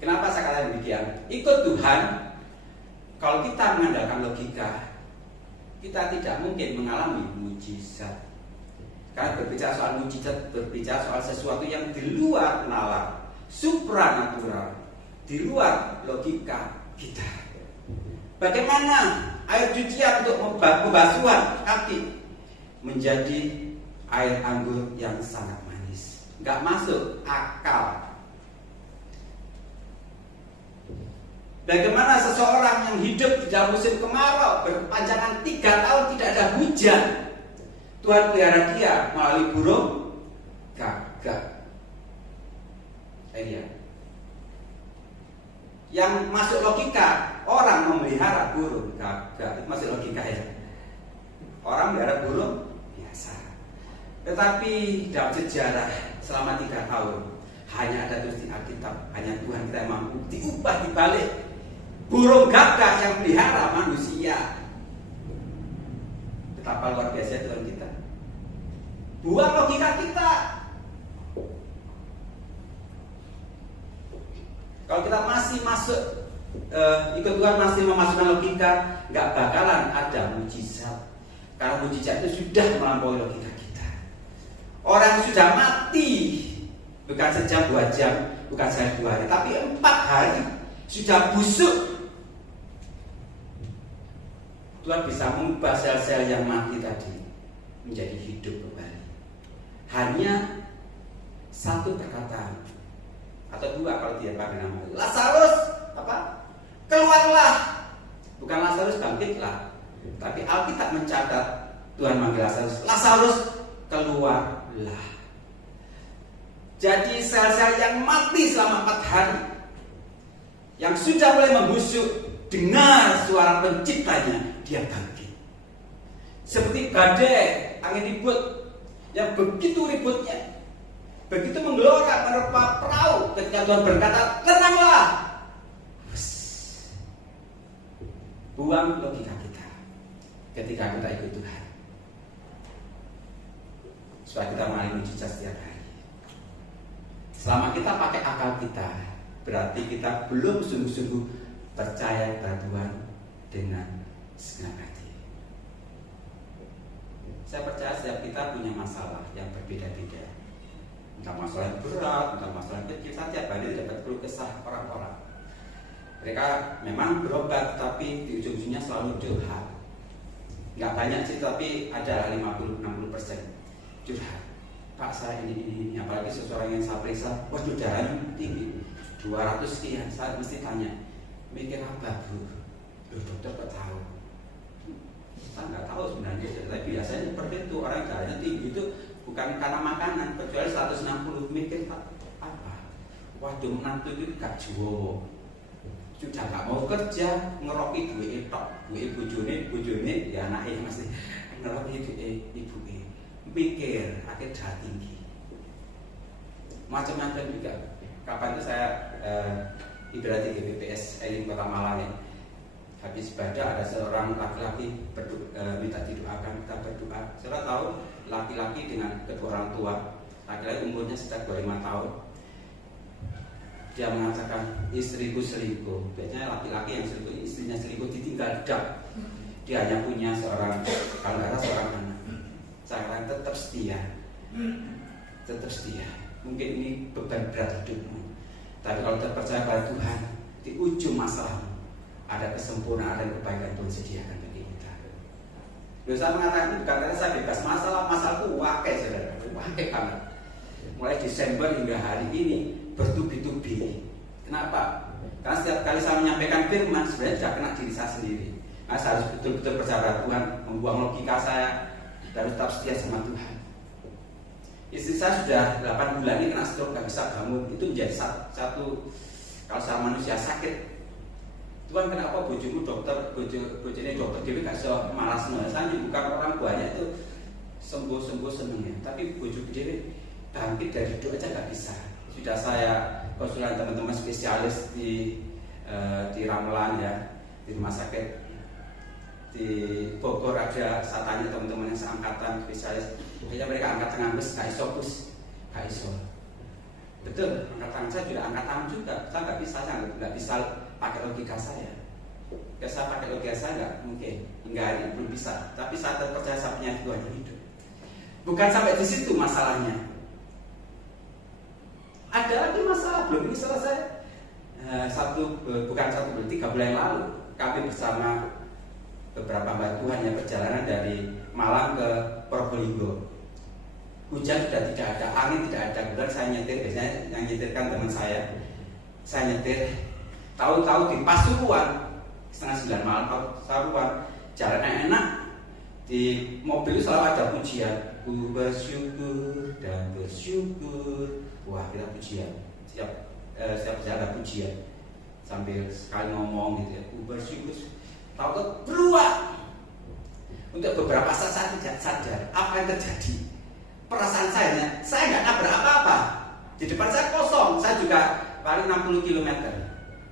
Kenapa saya katakan demikian? Ikut Tuhan, kalau kita mengandalkan logika, kita tidak mungkin mengalami mujizat. Karena berbicara soal mujizat, berbicara soal sesuatu yang di luar nalar, supranatural, di luar logika kita. Bagaimana air cucian untuk pembasuhan kaki menjadi air anggur yang sangat manis? Gak masuk akal. Bagaimana seseorang yang hidup di dalam musim kemarau berkepanjangan 3 tahun tidak ada hujan, Tuhan pelihara dia melalui burung gagak. Iya. Yang masuk logika, orang memelihara burung gagak, itu masuk logika ya. Orang melihara burung biasa. Tetapi dalam sejarah selama 3 tahun hanya ada tulis di Alkitab, hanya Tuhan kita yang mampu diubah dibalik. Burung gagak yang pelihara manusia. Betapa luar biasa Tuhan kita. Buang logika kita. Kalau kita masih masuk ikut Tuhan, masih memasukkan logika, nggak bakalan ada mujizat. Karena mujizat itu sudah melampaui logika kita. Orang yang sudah mati bukan sejam 2 jam, bukan sehari 2 hari, tapi 4 hari sudah busuk. Tuhan bisa mengubah sel-sel yang mati tadi menjadi hidup kembali. Hanya satu perkataan atau 2 kalau dia pakai nama, Lazarus apa? Keluarlah. Bukan Lazarus bangkitlah. Tapi Alkitab mencatat Tuhan manggil Lazarus, Lazarus keluarlah. Jadi sel-sel yang mati selama 4 hari, yang sudah mulai membusuk, dengar suara penciptanya, dia bangkit. Seperti badai angin ribut yang begitu ributnya, begitu menggelora menerpa perahu, ketika Tuhan berkata, tenanglah. Buang logika kita ketika kita ikut Tuhan, supaya kita mengalami mujizat setiap hari. Selama kita pakai akal kita, berarti kita belum sungguh-sungguh percaya kepada Tuhan dengan segenap hati. Saya percaya setiap kita punya masalah yang berbeda-beda. Entah masalah yang berat, entah masalah yang kecil. Saya tiap hari dapat keluh kesah orang-orang. Mereka memang berobat, tapi di ujung-ujungnya selalu curhat. Nggak banyak sih, tapi ada 50-60% curhat. Pak, saya ini, apalagi seseorang yang saya periksa, waduh darahnya tinggi 200 sekian. Saya mesti tanya, mikir apa Bu? Loh, dokter kok tahu? Saya nggak tahu sebenarnya, tapi biasanya seperti itu. Orang darahnya tinggi itu bukan karena makanan, kecuali 160. Mikir apa? Waduh, menantu itu gak jiwa, sudah gak mau kerja, ngeroki duit tok, duit bojone ya anaknya masih ngeroki duit ibuke. Pikir akhir darah tinggi, macam-macam juga. Kapan itu saya ibarat di BPS Elim Kota Malang ya. Habis ibadah ada seorang laki-laki minta didoakan, kita berdoa. Saya tahu laki-laki dengan kedua orang tua, laki-laki umurnya sekitar 25 tahun. Dia mengatakan istriku selingkuh. Biasanya laki-laki yang selingkuh, istrinya selingkuh ditinggal dak. Dia hanya punya seorang, kalau nggak ada seorang anak. Saya tetap setia, tetap setia. Mungkin ini beban berat hidupmu, tapi kalau kita percaya pada Tuhan, di ujung masalahmu ada kesempurnaan dan kebaikan Tuhan sediakan bagi kita. Saya mengatakan itu bukan karena saya bebas masalahku wakai saudara, wakai banget. Mulai Desember hingga hari ini bertubi-tubi. Kenapa? Karena setiap kali saya menyampaikan firman, sebenarnya sudah kena diri saya sendiri. Nah, saya harus betul-betul percaya pada Tuhan, membuang logika saya, dan tetap setia sama Tuhan. Istri saya sudah 8 bulan ini kena stroke, gak bisa bangun. Itu menjadi satu, kalau saya manusia sakit, Tuhan kenapa bojomu dokter, bojone dokter dewe gak bisa malasno. Saya bukan orang banyak itu sembuh seneng ya, tapi bojoku dewe bangkit dari doa aja gak bisa. Sudah saya konsulan teman-teman spesialis di Ramelan ya, di rumah sakit di Bogor ada, saya tanya teman-teman yang seangkatan spesialis, akhirnya mereka angkat tangan bus, gak iso. Betul, angkat tangan saya juga angkat tangan juga. Saya nggak bisa pakai logika saya. Kalau saya pakai logika saya nggak mungkin, hingga hari ini belum bisa. Tapi saya tetap percaya saya punya Tuhan yang hidup. Bukan sampai di situ masalahnya. Ada lagi masalah, belum ini selesai. 3 bulan yang lalu kami bersama beberapa hamba Tuhan yang perjalanan dari Malang ke Probolinggo. Hujan sudah tidak ada, angin tidak ada. Kemudian saya nyetir, biasanya yang nyetirkan teman saya. Saya nyetir, tahu-tahu di Pasuruan setengah 9 malam, Pasuruan jalannya enak. Di mobil selalu ada pujian, ku bersyukur dan bersyukur. Wah, kita pujian. Setiap jalan ada pujian. sambil sekali ngomong gitu ya, bersyukur, tahu beruang. Untuk beberapa saat saya tidak sadar apa yang terjadi. Perasaan saya nggak nabrak apa-apa. Di depan saya kosong, saya juga paling 60 km.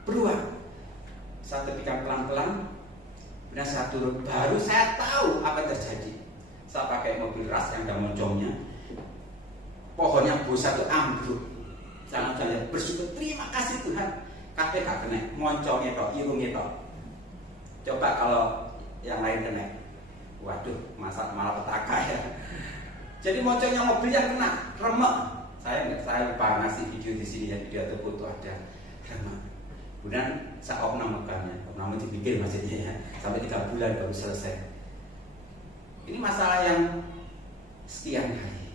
Beruang. Saya tepikan pelan-pelan, kemudian saya turun. Baru saya tahu apa yang terjadi. Saya pakai mobil ras yang ada moncongnya. Pohonnya busa itu ambruk. Saya bersyukur, terima kasih Tuhan. Kakek gak kena, moncongnya toh, irungnya toh. Coba kalau yang lain kena, waduh, malah petaka ya. Jadi moncongnya mobil yang kena, remek. Saya lupa ngasih video di sini ya, video atau foto ada remek. Kemudian saya opnam mekannya, opnam dibikin maksudnya ya, sampai 3 bulan baru selesai. Ini masalah yang sekian hari.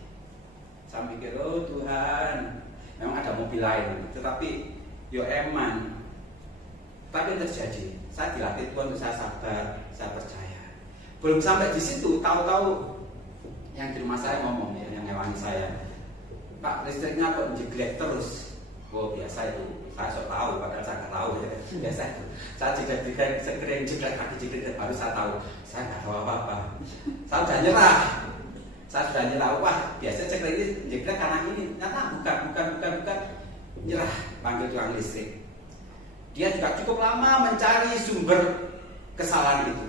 Saya pikir, oh Tuhan, memang ada mobil lain, tetapi yo eman. Tapi yang terjadi, saya dilatih Tuhan untuk saya sabar, saya percaya. Belum sampai di situ, tahu-tahu yang di rumah saya ngomong ya, yang ngewani saya, Pak, listriknya kok jeglek terus. Oh biasa itu, saya sok tahu, padahal saya nggak tahu ya. Biasa itu, saya jeglek sekering jeglek kaki jeglek, baru saya tahu, saya nggak tahu apa-apa. Saya sudah nyerah. Saya sudah nyerah, wah biasa ceklek ini jeglek karena ini. Ternyata bukan. Nyerah, panggil tukang listrik. Dia juga cukup lama mencari sumber kesalahan itu.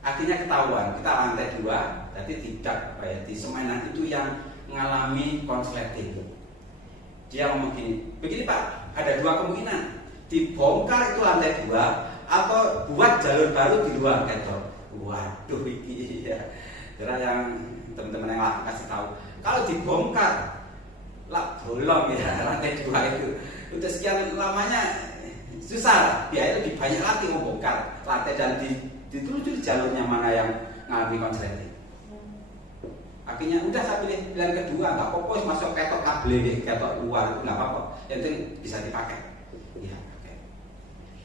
Akhirnya ketahuan, kita lantai 2, jadi tidak di semenan itu yang mengalami konsleting. Dia ngomong begini Pak, ada 2 kemungkinan. Dibongkar itu lantai 2 atau buat jalur baru di luar kantor. Waduh ini ya. Kira yang teman-teman yang lain kasih tahu. Kalau dibongkar lah bolong ya lantai 2 itu. Untuk sekian lamanya susah, biaya lebih banyak lagi membongkar lantai dan ditelusuri jalurnya mana yang ngalami konsleting. Akhirnya udah saya pilih pilihan kedua, nggak apa-apa masuk ketok kabel, ketok luar nggak apa-apa, yang penting bisa dipakai. Ya, oke.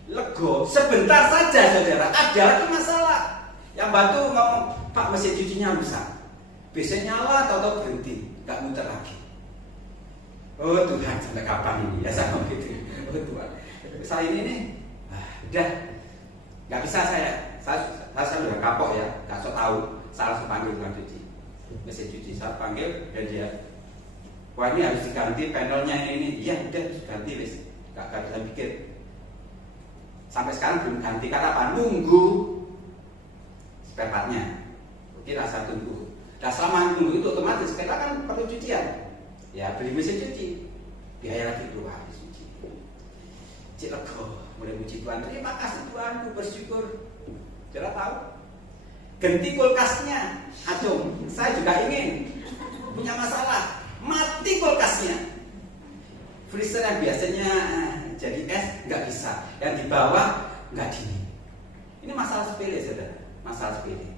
Lego sebentar saja saudara, ada lagi masalah. Yang bantu ngomong Pak mesin cucinya rusak, biasanya nyala atau berhenti, nggak muter lagi. Oh Tuhan, sampai kapan ini ya saya gitu. Oh Tuhan, saya ini nih, udah nggak bisa saya sudah kapok ya, nggak so tahu, saya langsung panggil tukang cuci. Mesin cuci saya panggil dan dia, wah ini harus diganti panelnya ini. Iya udah ganti wis, nggak bisa pikir. Sampai sekarang belum ganti karena apa? Nunggu spare partnya. Kita saya tunggu. Dan selama tunggu itu otomatis kita kan perlu cucian. Ya beli mesin cuci, biaya lagi keluar habis cuci. Cik lego, mulai puji Tuhan. Terima kasih Tuhan, bersyukur. Jangan tahu. Ganti kulkasnya, aduh, saya juga ingin punya masalah, mati kulkasnya. Freezer yang biasanya jadi es nggak bisa, yang di bawah nggak dingin. Ini masalah sepele saudara, masalah sepele.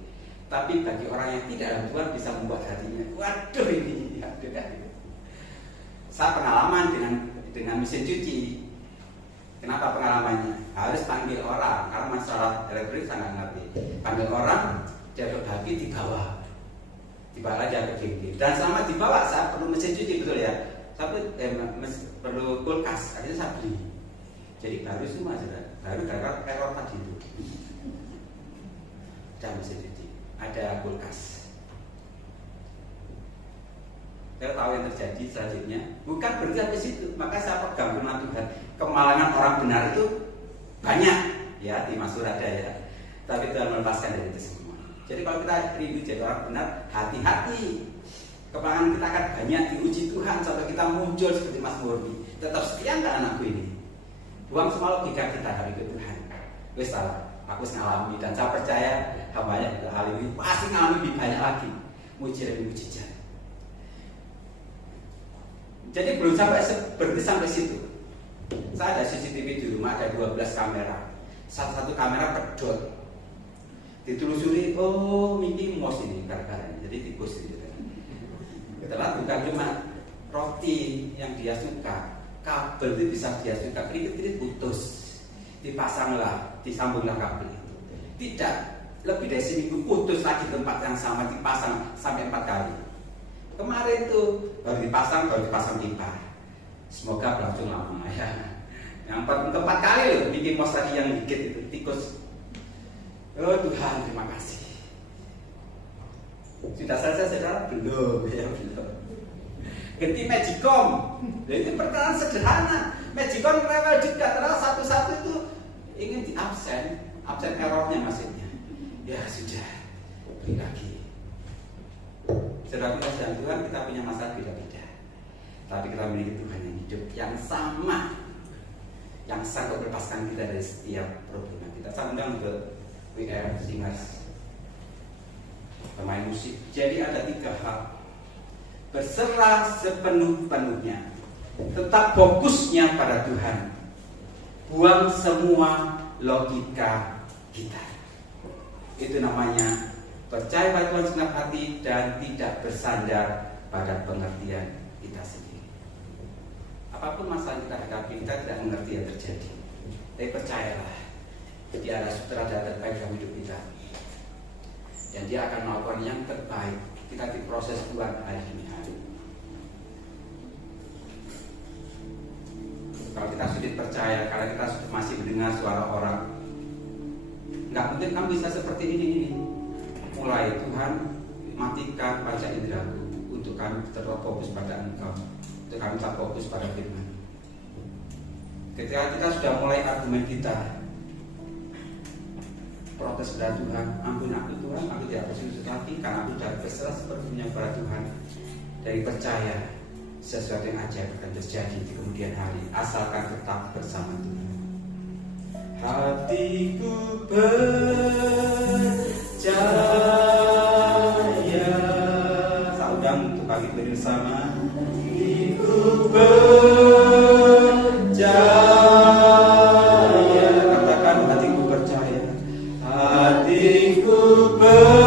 Tapi bagi orang yang tidak dalam Tuhan bisa membuat hatinya, waduh ini, Saya pengalaman dengan mesin cuci. Kenapa pengalamannya? Harus panggil orang, karena masalah elektrik sangat ngerti. Panggil orang, dia berbagi dibawa lagi ke gigi. Dan selama dibawa saya perlu mesin cuci betul ya. Saya perlu kulkas, akhirnya saya beli. Jadi baru semua baru gara-gara error tadi itu. Ada mesin cuci, ada kulkas. Saya tahu yang terjadi selanjutnya. Bukan berarti habis itu. Maka saya pegang firman Tuhan. Kemalangan orang benar itu banyak ya di Mazmur ada ya. Tapi Tuhan melepaskan dari itu semua. Jadi kalau kita rindu jadi orang benar, hati-hati. Kemalangan kita akan banyak diuji Tuhan sampai kita muncul seperti Mas Murni. Tetap setia nggak anakku ini? Buang semua logika kita hari ke Tuhan. Wes salah, aku ngalami dan saya percaya hambanya hal ini pasti ngalami lebih banyak lagi. Mujizat demi mujizat. Jadi belum berhenti sampai situ. Saya ada CCTV di rumah, ada 12 kamera. Satu kamera pedot. Ditelusuri, oh Mickey Mouse ini gara-gara ini. Jadi tikus gitu. Setelah bukan cuma roti yang dia suka, kabel itu bisa dia suka, kritik-kritik putus. Dipasanglah, disambunglah kabel itu. Tidak lebih dari seminggu putus lagi tempat yang sama, dipasang sampai 4 kali. Kemarin tuh baru dipasang pipa. Semoga berlangsung lama ya. Yang keempat kali loh bikin seperti pos tadi yang dikit itu, tikus. Oh Tuhan, terima kasih. Sudah selesai saudara? Belum, ya belum. Ganti magicom. Nah, itu pertanyaan sederhana. Magicom rewel juga, terus satu-satu itu ingin di absen errornya maksudnya. Ya sudah, beri lagi. Saudara kita sedang Tuhan, kita punya masalah beda-beda. Tapi kita memiliki Tuhan yang hidup, yang sama, yang sanggup melepaskan kita dari setiap problem kita. Saya undang ke WR Singers, pemain musik. Jadi ada 3 hal. Berserah sepenuh-penuhnya, tetap fokusnya pada Tuhan. Buang semua logika kita. Itu namanya percaya pada Tuhan segenap hati dan tidak bersandar pada pengertian kita sendiri. Apapun masalah kita hadapi, kita tidak mengerti yang terjadi. Tapi percayalah, Dia adalah sutradara terbaik dalam hidup kita. Dan Dia akan melakukan yang terbaik. Kita diproses Tuhan hari demi hari. Kalau kita sulit percaya, karena kita masih mendengar suara orang, nggak mungkin kamu bisa seperti ini. Mulai Tuhan, matikan panca inderaku untuk kami tetap fokus pada Engkau, untuk kami tetap fokus pada firman. Ketika kita sudah mulai argumen kita, protes kepada Tuhan, ampun aku Tuhan, aku tidak bersuci hati karena aku sudah berserah sepenuhnya kepada Tuhan. Dari percaya sesuatu yang ajaib akan terjadi di kemudian hari, asalkan tetap bersama Tuhan. Hatiku percaya. Saya undang untuk pagi bersama. Hatiku percaya. Katakan hatiku percaya. Hatiku percaya.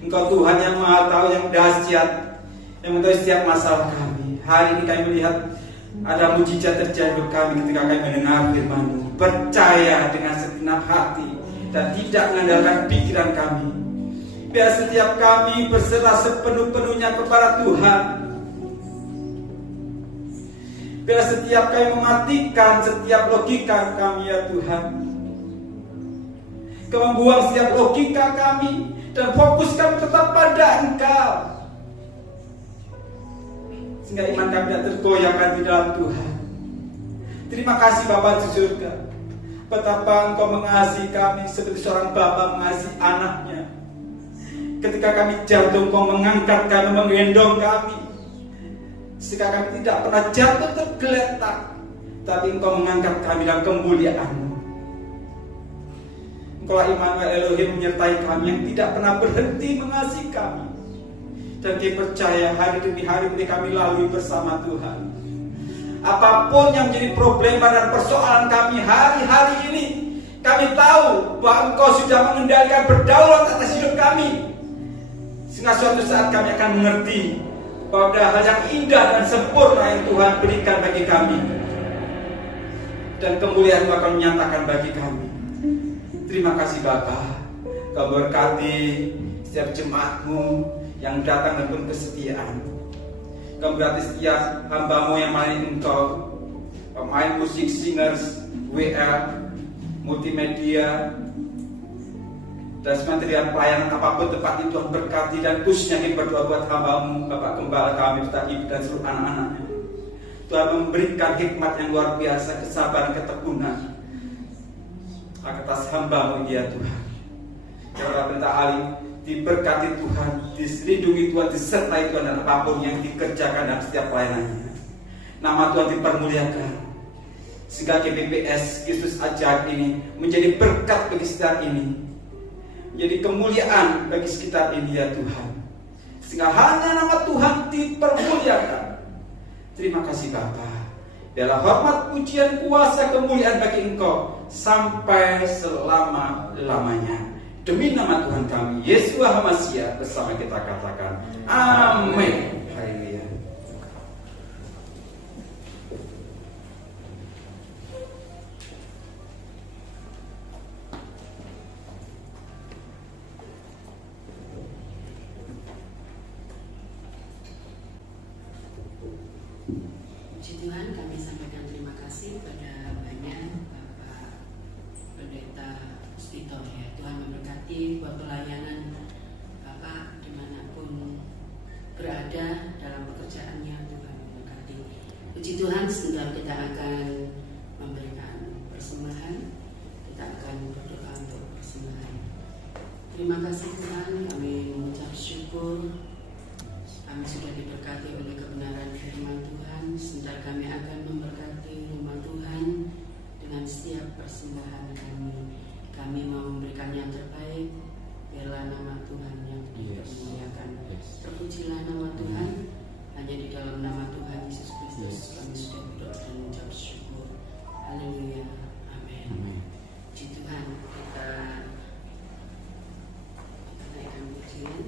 Engkau Tuhan yang Maha Tahu, yang dahsyat, yang mengetahui setiap masalah kami. Hari ini kami melihat ada mujizat terjadi untuk kami ketika kami mendengar firman-Mu. Percaya dengan segenap hati dan tidak mengandalkan pikiran kami. Biar setiap kami berserah sepenuh-penuhnya kepada Tuhan. Biar setiap kami mematikan setiap logika kami, ya Tuhan. Kau membuang setiap logika kami dan fokus kami tetap pada Engkau. sehingga iman kami tidak tergoyahkan di dalam Tuhan. Terima kasih Bapa di surga, betapa Engkau mengasihi kami seperti seorang bapa mengasihi anaknya. Ketika kami jatuh, Engkau mengangkat kami, menggendong kami, sehingga kami tidak pernah jatuh tergeletak, tapi Engkau mengangkat kami dalam kemuliaan-Mu. Engkaulah Immanuel Elohim, menyertai kami yang tidak pernah berhenti mengasihi kami. Dan dia percaya hari demi hari kami lalui bersama Tuhan. Apapun yang menjadi problema dan persoalan kami hari-hari ini, kami tahu bahwa Engkau sudah mengendalikan berdaulat atas hidup kami. Sehingga suatu saat kami akan mengerti bahwa ada hal yang indah dan sempurna yang Tuhan berikan bagi kami. Dan kemuliaan-Mu akan menyatakan bagi kami. Terima kasih Bapa. Kau berkati setiap jemaat-Mu yang datang dengan kesetiaan. Kau berarti setiap hamba-Mu yang melayani Engkau, pemain musik, singers, WL, multimedia, dan material pelayanan apapun tempat itu Tuhan berkati, dan khususnya kita berdoa buat hamba-Mu, Bapak Gembala kami, Bapak Ibu dan seluruh anak-anaknya. Tuhan memberikan hikmat yang luar biasa, kesabaran, ketekunan atas hamba-Mu dia Tuhan. Ya perintah Ali, diberkati Tuhan, dilindungi Tuhan, disertai Tuhan dan apapun yang dikerjakan dalam setiap pelayanannya. Nama Tuhan dipermuliakan, sehingga GPPS Kristus Ajaib ini menjadi berkat bagi sekitar ini, menjadi kemuliaan bagi sekitar ini ya Tuhan, sehingga hanya nama Tuhan dipermuliakan. Terima kasih Bapa. Biarlah hormat, pujian, kuasa, kemuliaan bagi Engkau sampai selama-lamanya. Demi nama Tuhan kami, Yesus HaMasiah, bersama kita katakan, amin. Haleluya. Puji Tuhan, kami sampaikan terima kasih pada banyak Bapak Pendeta Pustito ya. Tuhan memberkati buat pelayanan Bapak dimanapun berada dalam pekerjaannya. Tuhan memberkati. Puji Tuhan, sebentar kita akan memberikan persembahan. Kita akan berdoa untuk persembahan. Terima kasih Tuhan, kami mengucap syukur. Kami sudah diberkati oleh kebenaran firman Tuhan. Sebentar kami akan memberkati rumah Tuhan dengan setiap persembahan kami. Kami mau memberikan yang terbaik. Biarlah nama Tuhan yang dipermuliakan. Terpujilah nama Tuhan. Hanya di dalam nama Tuhan Yesus Kristus kami sudah berdoa dan mengucap syukur. Haleluya. Amin. Puji Tuhan. Kita naikkan pujian.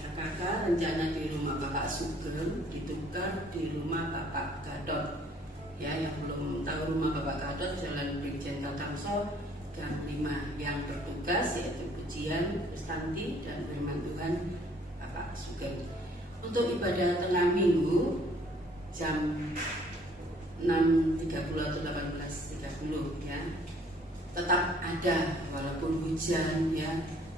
RKK rencana di rumah Bapak Sugeng ditukar di rumah Bapak Gadot. Ya, yang belum tahu rumah Bapak Gadot, Jalan Brigjen Tatangso, Gang 5, yang bertugas yaitu pujian, Kristanti, dan firman Tuhan Bapak Sugeng. Untuk ibadah tengah minggu jam 6.30 atau 18.30 ya, tetap ada walaupun hujan ya,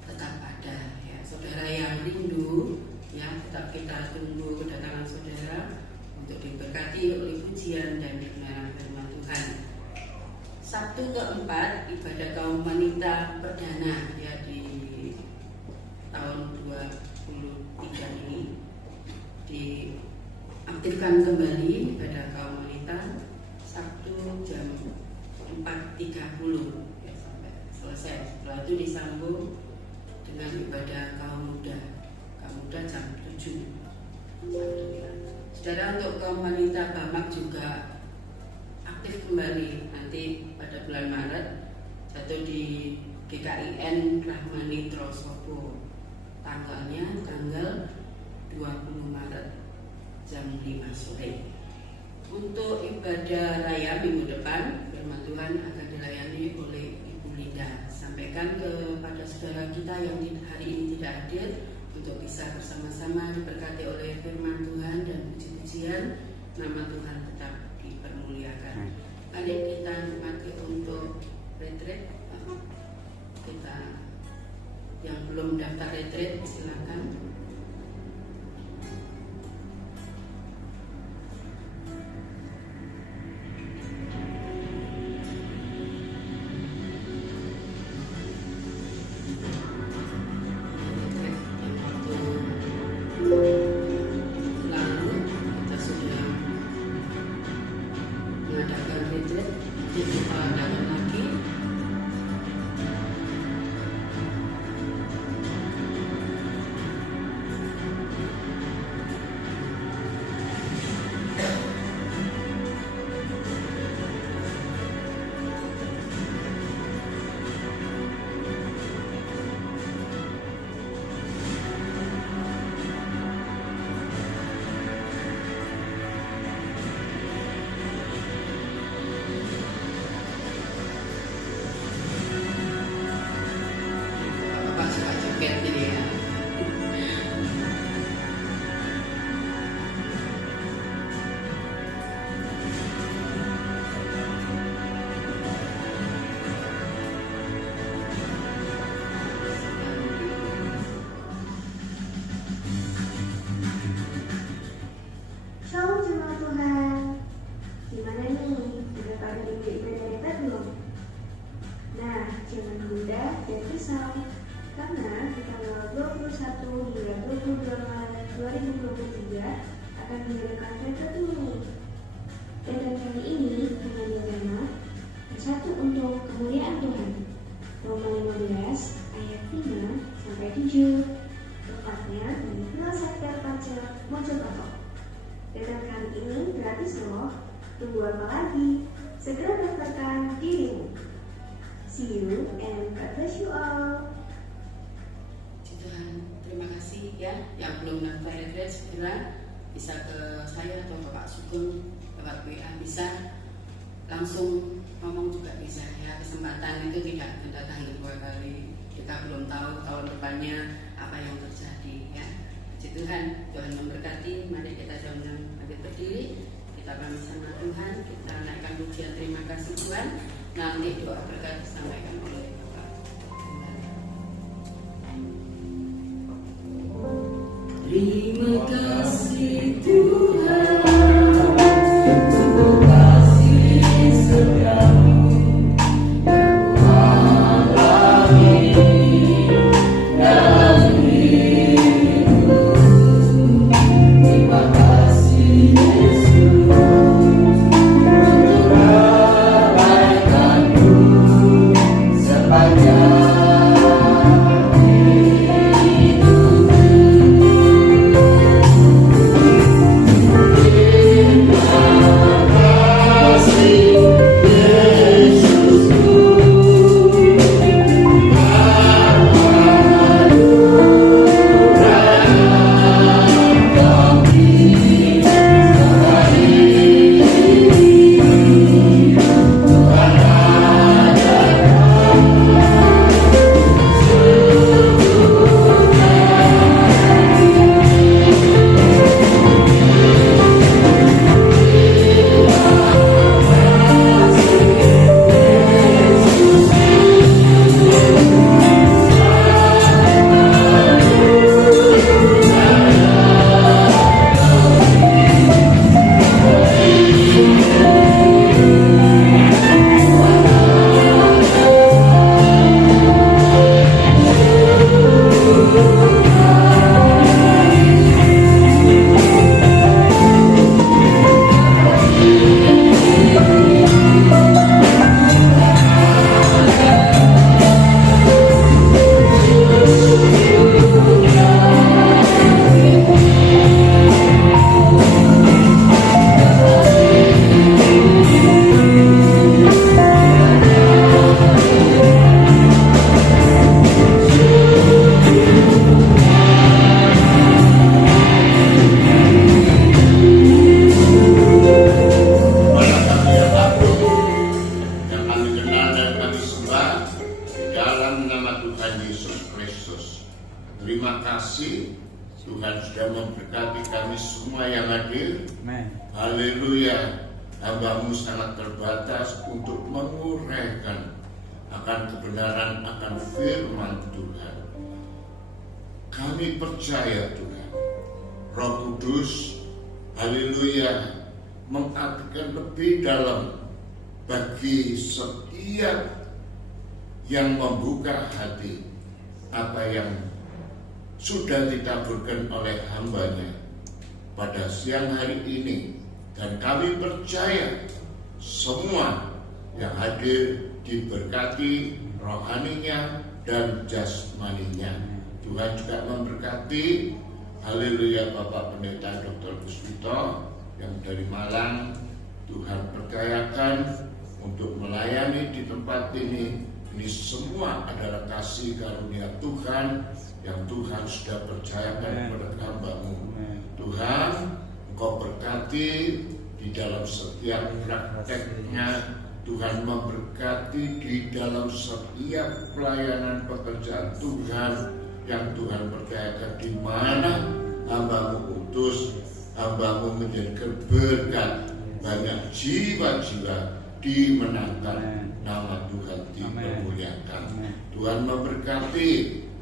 tetap ada ya. Saudara yang rindu ya, tetap kita tunggu kedatangan saudara untuk diberkati oleh pujian dan kebenaran firman Tuhan. Sabtu keempat ibadah kaum wanita perdana ya di tahun 2023 ini diaktifkan kembali ibadah kaum wanita Sabtu jam 4.30 ya, sampai selesai. Setelah itu disambung dengan ibadah kaum muda jam 7. Saudara, untuk kaum wanita Bamak juga aktif kembali nanti pada bulan Maret, jatuh di GKIN Rahmani Trosopo, tanggalnya tanggal 20 Maret jam 5 sore. Untuk ibadah raya minggu depan, firman Tuhan akan dilayani oleh Ibu Linda. Sampaikan kepada saudara kita yang hari ini tidak hadir untuk bisa bersama-sama diberkati oleh firman Tuhan dan puji-pujian, nama Tuhan tetap dipermuliakan. Adik kita mati untuk retreat, kita yang belum daftar retreat silakan. Karena di tanggal 21 hingga 22 Maret 2023 akan diadakan retret ini. Retret kali ini mengandung tema Bersatu untuk Kemuliaan Tuhan, Roma 15 ayat 5 sampai 7, tepatnya di Villa Sakya Pacel Mojokerto. Retret kali ini gratis loh. Tunggu apa lagi? Segera daftarkan dirimu. See you and God bless you all. Tuhan, terima kasih ya. Yang belum daftar retreat segera bisa ke saya atau Bapak Sugeng, Bapak WA bisa, langsung ngomong juga bisa ya. Kesempatan itu tidak mendatangi 2 kali. Kita belum tahu tahun depannya apa yang terjadi ya. Puji Tuhan, Tuhan memberkati. Mari kita jangan berdiri. Kita bersama Tuhan, kita naikkan pujian terima kasih Tuhan. Nanti doa berkat disampaikan oleh Bapak. Terima kasih Tuhan untuk kasih setiamu yang alami dalam hidupku. Terima kasih Yesus untuk kebaikanmu sepanjang hidupku. Tuhan sudah memberkati kami semua yang hadir. Amin. Haleluya. Hamba-Mu sangat terbatas untuk menguraikan akan kebenaran, akan firman Tuhan. Kami percaya Tuhan, Roh Kudus, haleluya, mengartikan lebih dalam bagi setiap yang membuka hati apa yang sudah ditaburkan oleh hamba-Nya pada siang hari ini. Dan kami percaya semua yang hadir diberkati rohaninya dan jasmaninya. Tuhan juga memberkati, haleluya, Bapak Pendeta Dr. Puspito yang dari Malang. Tuhan percayakan untuk melayani di tempat ini. Ini semua adalah kasih karunia Tuhan yang Tuhan sudah percayakan kepada hamba-Mu. Tuhan, Engkau berkati di dalam setiap prakteknya. Tuhan memberkati di dalam setiap pelayanan pekerjaan Tuhan yang Tuhan percayakan, di mana hamba-Mu utus, hamba-Mu menjadi berkat, banyak jiwa-jiwa dimenangkan, nama Tuhan dipermuliakan. Tuhan memberkati,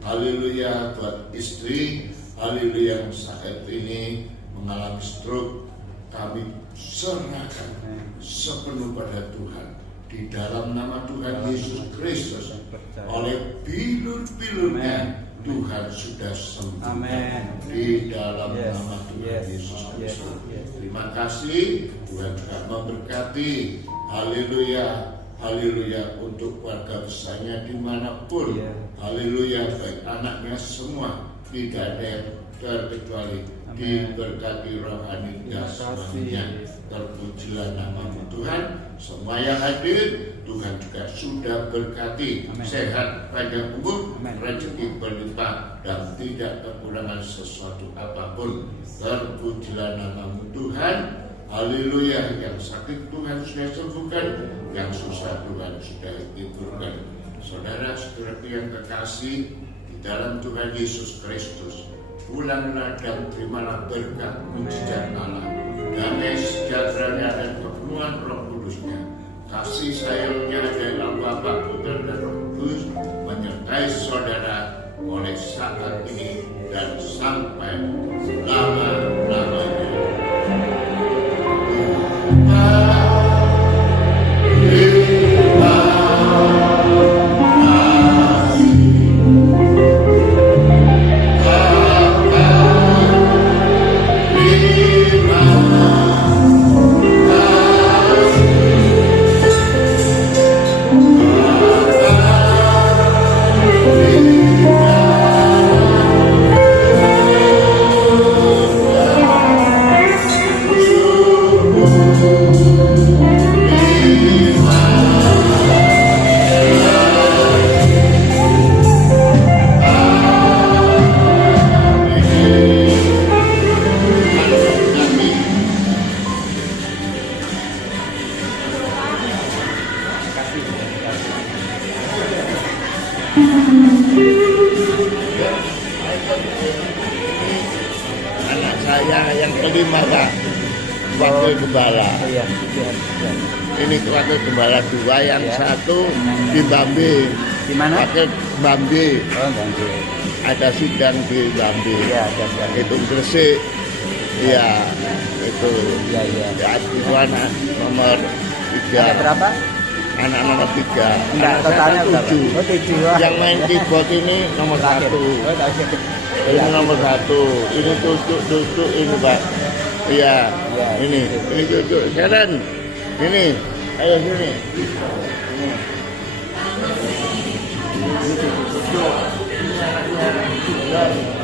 haleluya, buat istri, haleluya, yang saat ini mengalami stroke. Kami serahkan sepenuh pada Tuhan di dalam nama Tuhan Yesus Kristus. Oleh bilur-bilurnya Tuhan sudah sembuhkan di dalam nama Tuhan Yesus Kristus. Terima kasih. Tuhan juga memberkati, haleluya, haleluya, untuk keluarga besarnya dimanapun, haleluya, baik anaknya semua, tidak ada yang terkecuali, diberkati rohani jasmaninya. Terpujilah nama-Mu Tuhan. Semua yang hadir Tuhan juga sudah berkati. Sehat, panjang umur, rezeki berlimpah, dan tidak kekurangan sesuatu apapun. Terpujilah nama-Mu Tuhan. Haleluya. Yang sakit Tuhan sudah sembuhkan, yang susah Tuhan sudah hiburkan. Saudara-saudara yang kekasih di dalam Tuhan Yesus Kristus, pulanglah dan terimalah berkat mujizat Allah, damai sejahteranya dan kepenuhan Roh Kudusnya, kasih sayangnya dalam Bapa, Putra dan Roh Kudus menyertai saudara mulai saat ini dan sampai selama-lamanya. Anak saya yang kelima, Pak, wakil gembala. Ini wakil gembala 2, yang satu di Bambi. Di mana? Wakil Bambi. Oh, Bambi. Ada sidang di Bambi. Iya, ada. Itu Gresik. Iya, itu. Iya. Ya, itu anak nomor 3. Ada berapa? Anak nomor 3. Enggak, totalnya berapa? 7. Oh, 7. Yang main keyboard ini nomor 1. Oh, tahu sih. Ini nomor 1. Ini tutup ini, Pak. Iya. Ini tutup. Sharon. Ini. Ayo sini. Ini tutup. Ini anaknya.